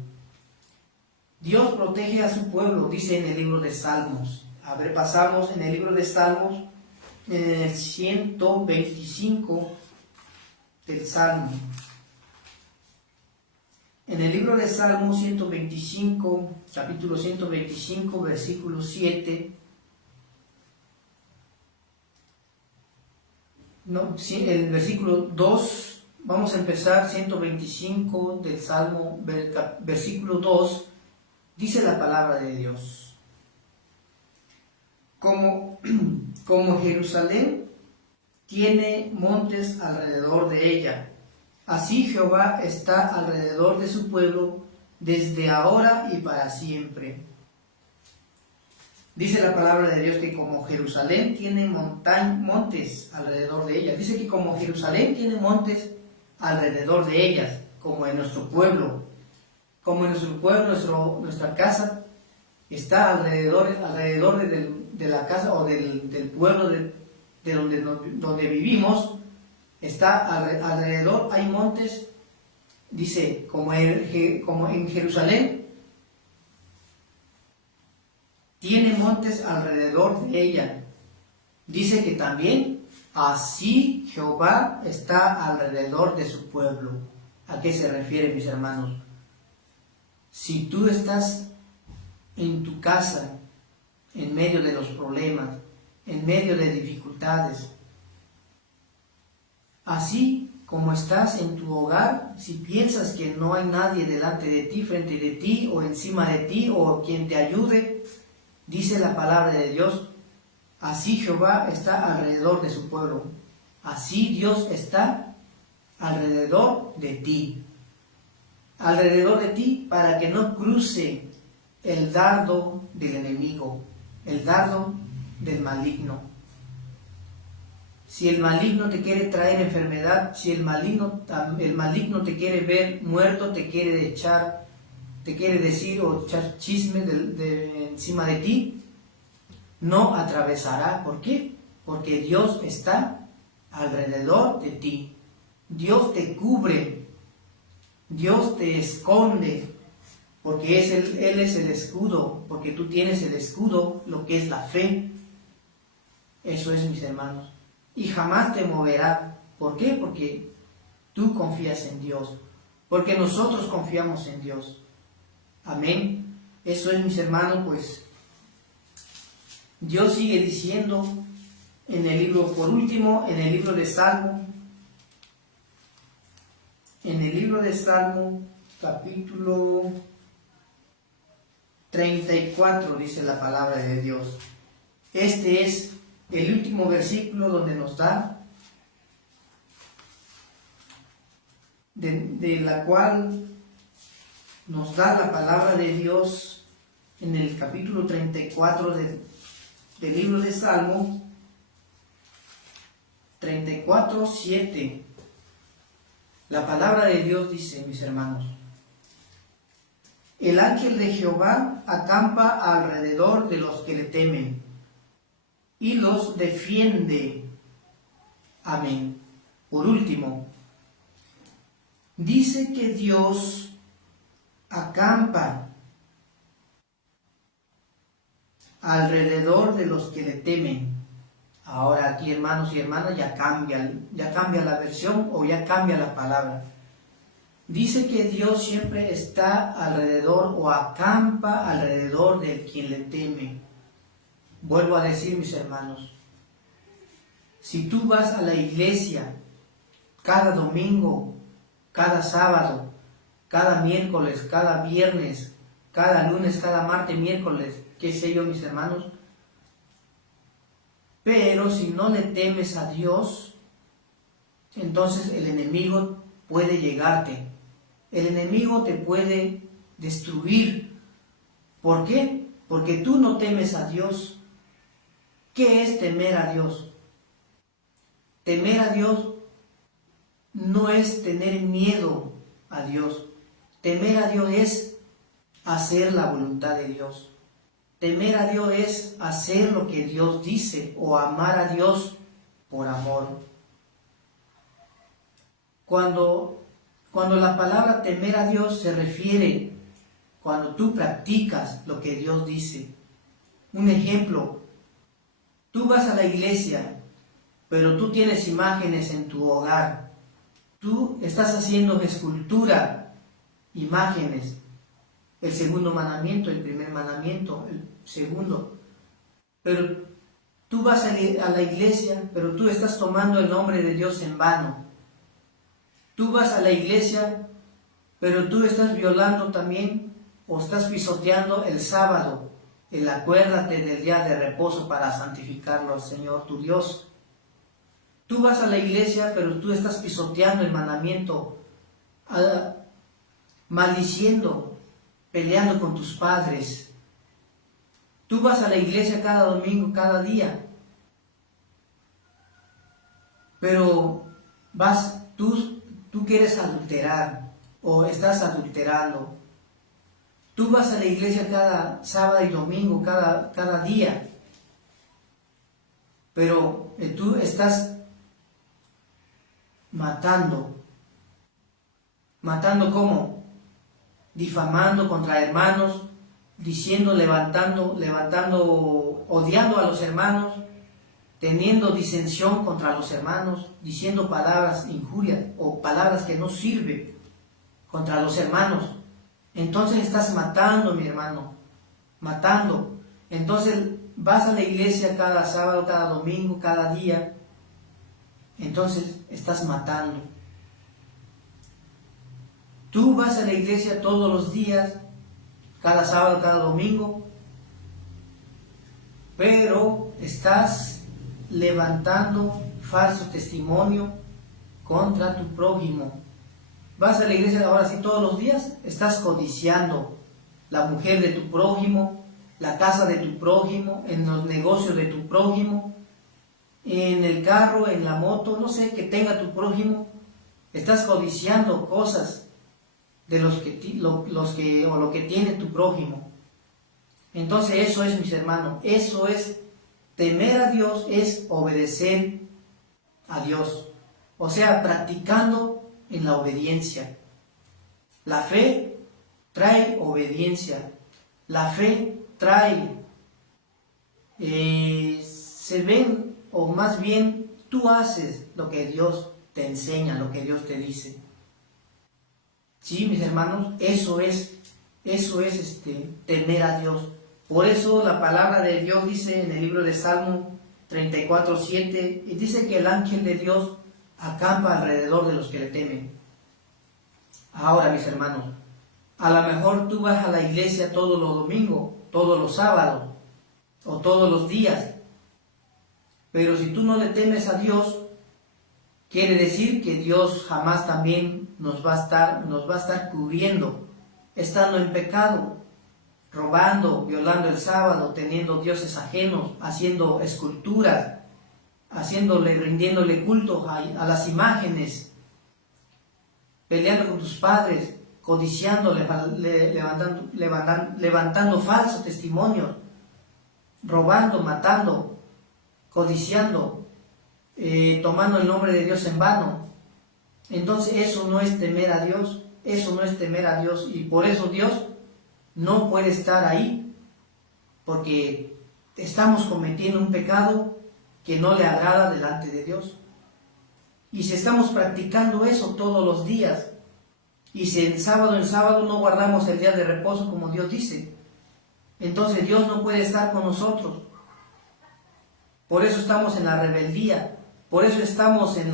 Dios protege a su pueblo, dice en el libro de Salmos. A ver, pasamos en el libro de Salmos, en el 125 del Salmo. En el libro de Salmos 125, capítulo 125, versículo 7. No, el versículo 2, vamos a empezar 125 del Salmo, versículo 2, dice la palabra de Dios. como, como Jerusalén tiene montes alrededor de ella, así Jehová está alrededor de su pueblo desde ahora y para siempre. Dice la palabra de Dios que como Jerusalén tiene montes alrededor de ella. Dice que como Jerusalén tiene montes alrededor de ellas, como en nuestro pueblo. Como en nuestro pueblo, nuestra casa está alrededor de la casa o del pueblo de donde vivimos. Está alrededor, hay montes. Dice, como en Jerusalén, tiene montes alrededor de ella. Dice que también, así Jehová está alrededor de su pueblo. ¿A qué se refiere, mis hermanos? Si tú estás en tu casa, en medio de los problemas, en medio de dificultades, así como estás en tu hogar, si piensas que no hay nadie delante de ti, frente de ti, o encima de ti, o quien te ayude, dice la palabra de Dios, así Jehová está alrededor de su pueblo. Así Dios está alrededor de ti. Alrededor de ti para que no cruce el dardo del enemigo, el dardo del maligno. Si el maligno te quiere traer enfermedad, si el maligno te quiere ver muerto, te quiere decir o echar chisme encima de ti, no atravesará. ¿Por qué? Porque Dios está alrededor de ti. Dios te cubre, Dios te esconde, porque Él es el escudo, porque tú tienes el escudo, lo que es la fe. Eso es, mis hermanos. Y jamás te moverá. ¿Por qué? Porque tú confías en Dios, porque nosotros confiamos en Dios. Amén. Eso es, mis hermanos, pues Dios sigue diciendo en el libro, por último, en el libro de Salmo, capítulo 34, dice la palabra de Dios. Este es el último versículo donde nos da, de la cual nos da la palabra de Dios en el capítulo 34 del libro de Salmo, 34:7. La palabra de Dios dice, mis hermanos, el ángel de Jehová acampa alrededor de los que le temen y los defiende. Amén. Por último, dice que Dios acampa alrededor de los que le temen. Ahora aquí, hermanos y hermanas, ya cambia la versión o ya cambia la palabra. Dice que Dios siempre está alrededor o acampa alrededor de quien le teme. Vuelvo a decir, mis hermanos, si tú vas a la iglesia cada domingo, cada sábado, cada miércoles, cada viernes, cada lunes, cada martes, miércoles, qué sé yo, mis hermanos, pero si no le temes a Dios, entonces el enemigo puede llegarte. El enemigo te puede destruir. ¿Por qué? Porque tú no temes a Dios. ¿Qué es temer a Dios? Temer a Dios no es tener miedo a Dios. Temer a Dios es hacer la voluntad de Dios. Temer a Dios es hacer lo que Dios dice o amar a Dios por amor. Cuando la palabra temer a Dios se refiere cuando tú practicas lo que Dios dice. Un ejemplo, tú vas a la iglesia, pero tú tienes imágenes en tu hogar. Tú estás haciendo escultura, imágenes. El segundo mandamiento, el primer mandamiento, el segundo. Pero tú vas a la iglesia, pero tú estás tomando el nombre de Dios en vano. Tú vas a la iglesia, pero tú estás violando también o estás pisoteando el sábado, acuérdate del día de reposo para santificarlo al Señor tu Dios. Tú vas a la iglesia, pero tú estás pisoteando el mandamiento, maldiciendo, peleando con tus padres. Tú vas a la iglesia cada domingo, cada día, pero tú quieres adulterar o estás adulterando. Tú vas a la iglesia cada sábado y domingo, cada día, pero tú estás matando. ¿Matando cómo? Difamando contra hermanos, diciendo, levantando, odiando a los hermanos, teniendo disensión contra los hermanos, diciendo palabras injurias o palabras que no sirven contra los hermanos. Entonces estás matando, mi hermano, matando. Entonces vas a la iglesia cada sábado, cada domingo, cada día. Entonces estás matando. Tú vas a la iglesia todos los días, cada sábado, cada domingo, pero estás levantando falso testimonio contra tu prójimo. Vas a la iglesia ahora sí todos los días, estás codiciando la mujer de tu prójimo, la casa de tu prójimo, en los negocios de tu prójimo, en el carro, en la moto, no sé, que tenga tu prójimo. Estás codiciando cosas de lo que tiene tu prójimo. Entonces eso es, mis hermanos, eso es temer a Dios, es obedecer a Dios. O sea, practicando en la obediencia. La fe trae obediencia. La fe trae, se ven, o más bien, tú haces lo que Dios te enseña, lo que Dios te dice. Sí, mis hermanos, eso es temer a Dios. Por eso la palabra de Dios dice en el libro de Salmo 34:7, y dice que el ángel de Dios acampa alrededor de los que le temen. Ahora, mis hermanos, a lo mejor tú vas a la iglesia todos los domingos, todos los sábados o todos los días, pero si tú no le temes a Dios, quiere decir que Dios jamás también nos va a estar cubriendo, estando en pecado, robando, violando el sábado, teniendo dioses ajenos, haciendo esculturas, rindiéndole culto a las imágenes, peleando con tus padres, codiciando, levantando falsos testimonios, robando, matando, codiciando, tomando el nombre de Dios en vano. Entonces eso no es temer a Dios, y por eso Dios no puede estar ahí, porque estamos cometiendo un pecado que no le agrada delante de Dios. Y si estamos practicando eso todos los días, y si en sábado no guardamos el día de reposo como Dios dice, entonces Dios no puede estar con nosotros. Por eso estamos en la rebeldía, por eso estamos en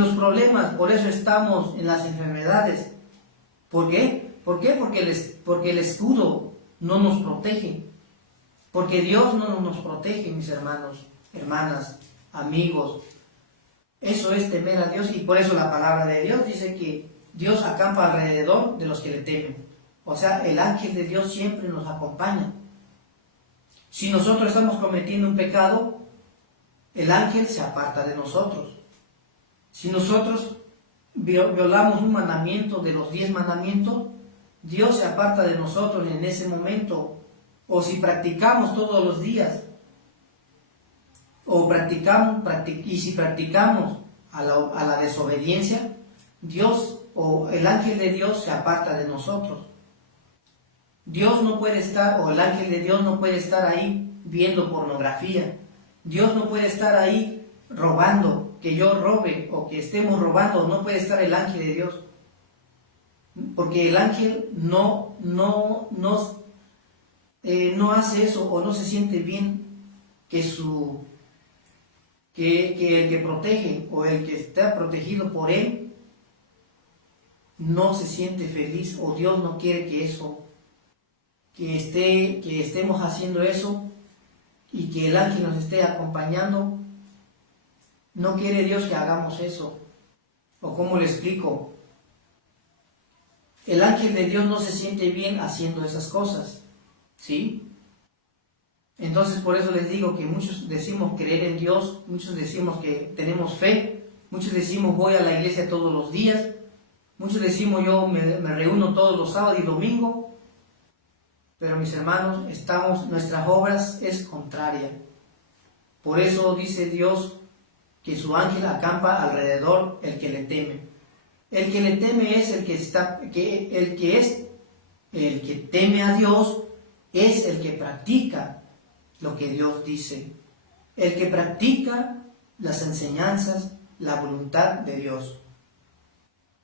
los problemas, por eso estamos en las enfermedades. ¿Por qué? Porque el escudo no nos protege. Porque Dios no nos protege, mis hermanos, hermanas, amigos. Eso es temer a Dios, y por eso la palabra de Dios dice que Dios acampa alrededor de los que le temen. O sea, el ángel de Dios siempre nos acompaña. Si nosotros estamos cometiendo un pecado, el ángel se aparta de nosotros. Si nosotros violamos un mandamiento de los 10 mandamientos, Dios se aparta de nosotros en ese momento. O si practicamos todos los días, si practicamos a la desobediencia, Dios o el ángel de Dios se aparta de nosotros. Dios no puede estar, o el ángel de Dios no puede estar ahí viendo pornografía. Dios no puede estar ahí robando, que yo robe o que estemos robando. No puede estar el ángel de Dios, porque el ángel no hace eso, o no se siente bien que el que protege o el que está protegido por él no se siente feliz, o Dios no quiere que que estemos haciendo eso y que el ángel nos esté acompañando. No quiere Dios que hagamos eso. ¿O cómo le explico? El ángel de Dios no se siente bien haciendo esas cosas, ¿sí? Entonces por eso les digo que muchos decimos creer en Dios, muchos decimos que tenemos fe, muchos decimos voy a la iglesia todos los días, muchos decimos yo me reúno todos los sábados y domingos, pero mis hermanos, nuestras obras es contraria. Por eso dice Dios que su ángel acampa alrededor el que le teme. El que le teme es el que teme a Dios, es el que practica lo que Dios dice, el que practica las enseñanzas, la voluntad de Dios.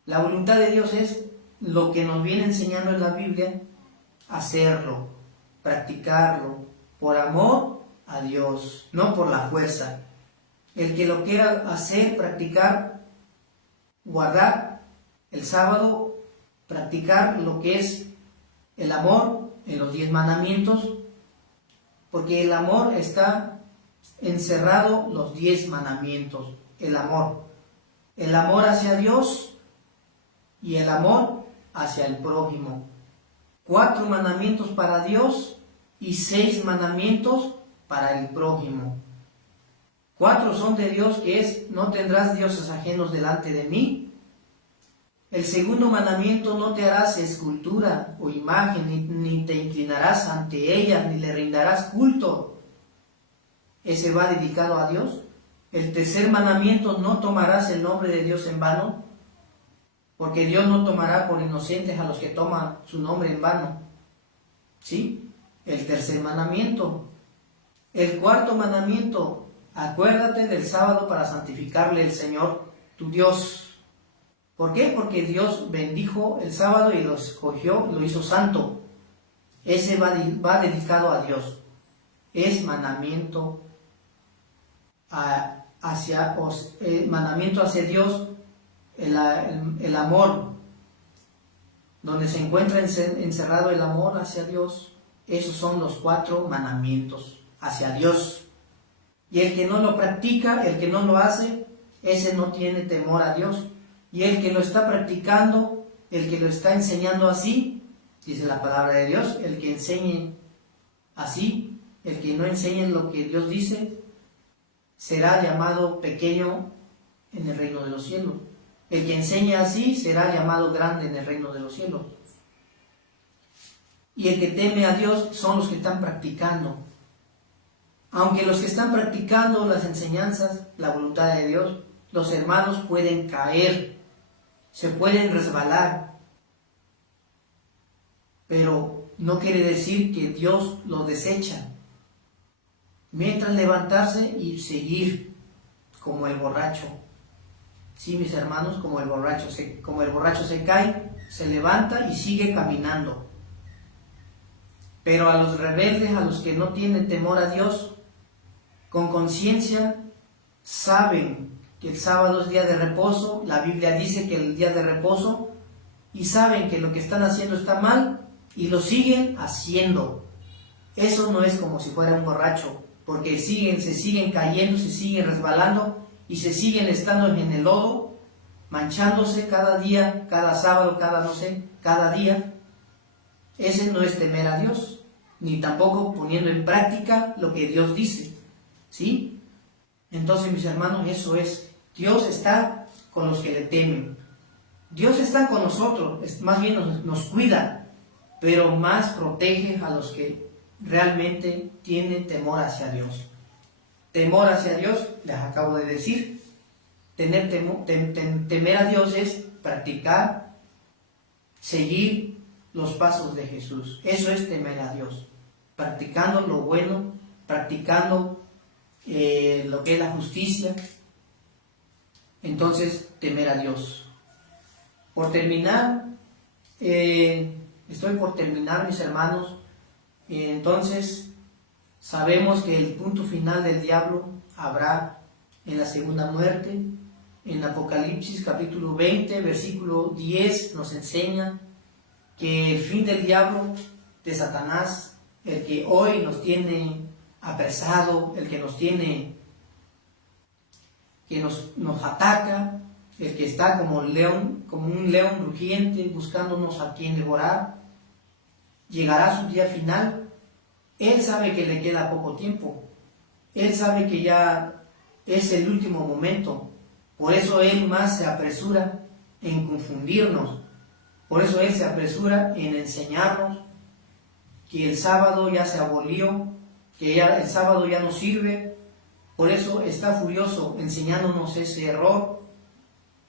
La voluntad de Dios es lo que nos viene enseñando en la Biblia, hacerlo, practicarlo, por amor a Dios, no por la fuerza. El que lo quiera hacer, practicar, guardar el sábado, practicar lo que es el amor en los 10 mandamientos, porque el amor está encerrado los 10 mandamientos, el amor hacia Dios y el amor hacia el prójimo. 4 mandamientos para Dios y 6 mandamientos para el prójimo. 4 son de Dios, que es: no tendrás dioses ajenos delante de mí. El segundo mandamiento: no te harás escultura o imagen, ni te inclinarás ante ella, ni le rindarás culto. Ese va dedicado a Dios. El tercer mandamiento: no tomarás el nombre de Dios en vano, porque Dios no tomará por inocentes a los que toman su nombre en vano. ¿Sí? El tercer mandamiento. El cuarto mandamiento: acuérdate del sábado para santificarle el Señor tu Dios. ¿Por qué? Porque Dios bendijo el sábado y lo escogió, lo hizo santo. Ese va dedicado a Dios. Es mandamiento hacia Dios, el amor, donde se encuentra encerrado el amor hacia Dios. Esos son los 4 mandamientos hacia Dios. Y el que no lo practica, el que no lo hace, ese no tiene temor a Dios. Y el que lo está practicando, el que lo está enseñando así, dice la palabra de Dios, el que enseñe así, el que no enseñe lo que Dios dice, será llamado pequeño en el reino de los cielos. El que enseña así será llamado grande en el reino de los cielos. Y el que teme a Dios son los que están practicando. Aunque los que están practicando las enseñanzas, la voluntad de Dios, los hermanos pueden caer, se pueden resbalar, pero no quiere decir que Dios los desecha. Mientras levantarse y seguir como el borracho. Sí, mis hermanos, como el borracho se cae, se levanta y sigue caminando. Pero a los rebeldes, a los que no tienen temor a Dios, con conciencia, saben que el sábado es día de reposo, la Biblia dice que el día de reposo, y saben que lo que están haciendo está mal, y lo siguen haciendo. Eso no es como si fuera un borracho, porque se siguen cayendo, se siguen resbalando, y se siguen estando en el lodo, manchándose cada día, cada sábado, cada día. Ese no es temer a Dios, ni tampoco poniendo en práctica lo que Dios dice, ¿sí? Entonces, mis hermanos, eso es. Dios está con los que le temen. Dios está con nosotros, más bien nos cuida, pero más protege a los que realmente tienen temor hacia Dios. Temor hacia Dios, les acabo de decir. Temer a Dios es practicar, seguir los pasos de Jesús. Eso es temer a Dios. Practicando lo bueno, practicando lo que es la justicia. Entonces, temer a Dios. Por terminar, estoy por terminar, mis hermanos. Entonces, sabemos que el punto final del diablo habrá en la segunda muerte. En Apocalipsis capítulo 20, versículo 10 nos enseña que el fin del diablo de Satanás, el que hoy nos tiene apresado, el que nos tiene, que nos ataca, el que está como un león rugiente buscándonos a quien devorar, llegará su día final. Él sabe que le queda poco tiempo, él sabe que ya es el último momento, por eso él más se apresura en confundirnos, por eso él se apresura en enseñarnos que el sábado ya se abolió, que ya el sábado ya no sirve. Por eso está furioso enseñándonos ese error.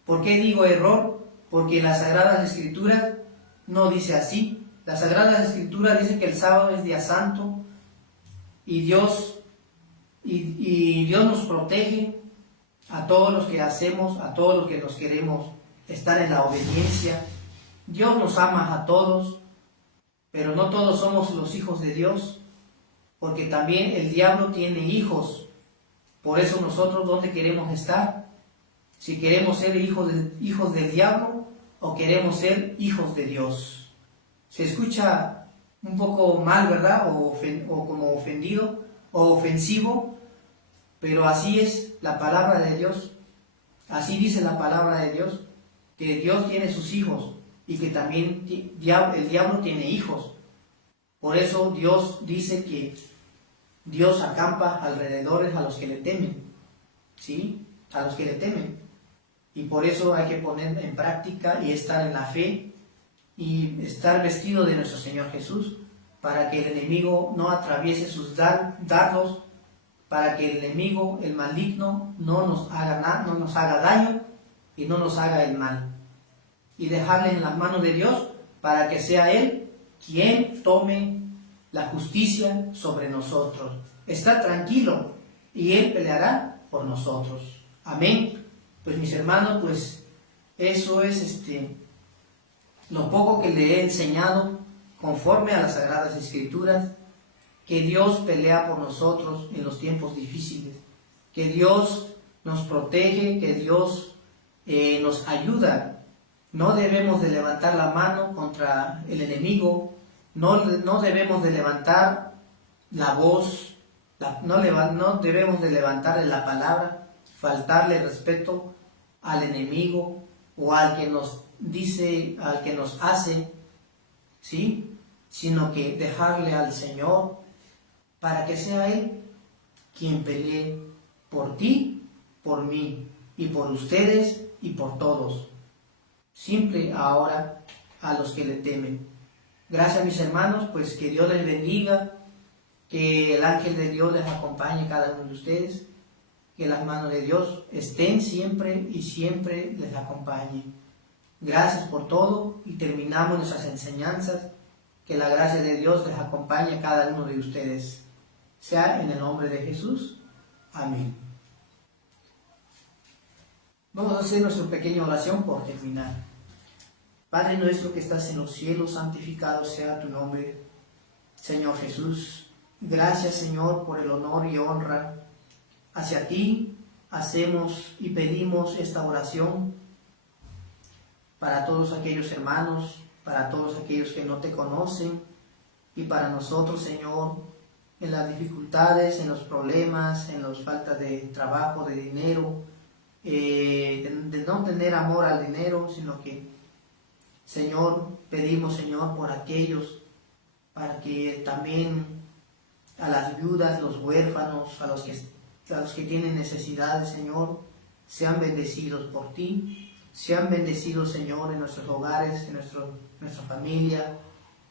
¿Por qué digo error? Porque las Sagradas Escrituras no dice así. Las Sagradas Escrituras dicen que el sábado es día santo y Dios nos protege a todos los que hacemos, a todos los que nos queremos estar en la obediencia. Dios nos ama a todos, pero no todos somos los hijos de Dios, porque también el diablo tiene hijos. Por eso nosotros, ¿dónde queremos estar? Si queremos ser hijos del diablo o queremos ser hijos de Dios. Se escucha un poco mal, ¿verdad? O como ofendido o ofensivo, pero así es la palabra de Dios. Así dice la palabra de Dios, que Dios tiene sus hijos y que también el diablo tiene hijos. Por eso Dios dice que Dios acampa alrededor a los que le temen, ¿sí? A los que le temen. Y por eso hay que poner en práctica y estar en la fe y estar vestido de nuestro Señor Jesús, para que el enemigo no atraviese sus dardos, para que el enemigo, el maligno, no nos haga daño y no nos haga el mal. Y dejarle en las manos de Dios para que sea Él quien tome la justicia sobre nosotros. Está tranquilo y Él peleará por nosotros. Amén. Pues mis hermanos, pues eso es lo poco que le he enseñado conforme a las Sagradas Escrituras, que Dios pelea por nosotros en los tiempos difíciles, que Dios nos protege, que Dios nos ayuda. No debemos de levantar la mano contra el enemigo, no debemos de levantar la voz, no debemos de levantarle la palabra, faltarle respeto al enemigo o al que nos dice, al que nos hace, ¿sí? Sino que dejarle al Señor para que sea Él quien pelee por ti, por mí y por ustedes y por todos. Siempre ahora a los que le temen. Gracias mis hermanos, pues que Dios les bendiga, que el ángel de Dios les acompañe cada uno de ustedes, que las manos de Dios estén siempre y siempre les acompañe. Gracias por todo y terminamos nuestras enseñanzas. Que la gracia de Dios les acompañe a cada uno de ustedes. Sea en el nombre de Jesús. Amén. Vamos a hacer nuestra pequeña oración por terminar. Padre nuestro que estás en los cielos, santificado sea tu nombre. Señor Jesús, gracias Señor por el honor y honra. Hacia ti hacemos y pedimos esta oración para todos aquellos hermanos, para todos aquellos que no te conocen y para nosotros, Señor, en las dificultades, en los problemas, en las faltas de trabajo, de dinero, de no tener amor al dinero, sino que, Señor, pedimos, Señor, por aquellos, para que también a las viudas, los huérfanos, a los que tienen necesidades, Señor, sean bendecidos por ti. Sean bendecidos, Señor, en nuestros hogares, en nuestra familia,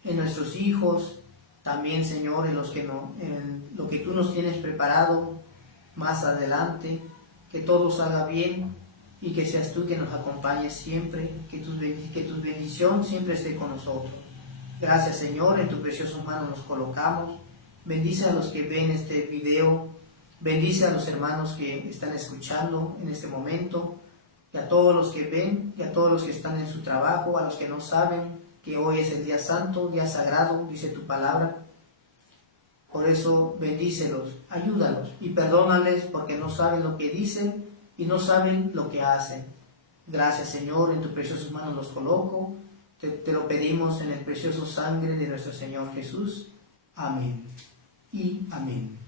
en nuestros hijos, también, Señor, en lo que tú nos tienes preparado más adelante, que todo salga bien y que seas tú que nos acompañes siempre, que tu bendición siempre esté con nosotros. Gracias, Señor, en tu preciosa mano nos colocamos. Bendice a los que ven este video, bendice a los hermanos que están escuchando en este momento, y a todos los que ven, y a todos los que están en su trabajo, a los que no saben que hoy es el día santo, día sagrado, dice tu palabra. Por eso bendícelos, ayúdalos y perdónales porque no saben lo que dicen y no saben lo que hacen. Gracias, Señor, en tu preciosa mano los coloco Te lo pedimos en el precioso sangre de nuestro Señor Jesús. Amén y amén.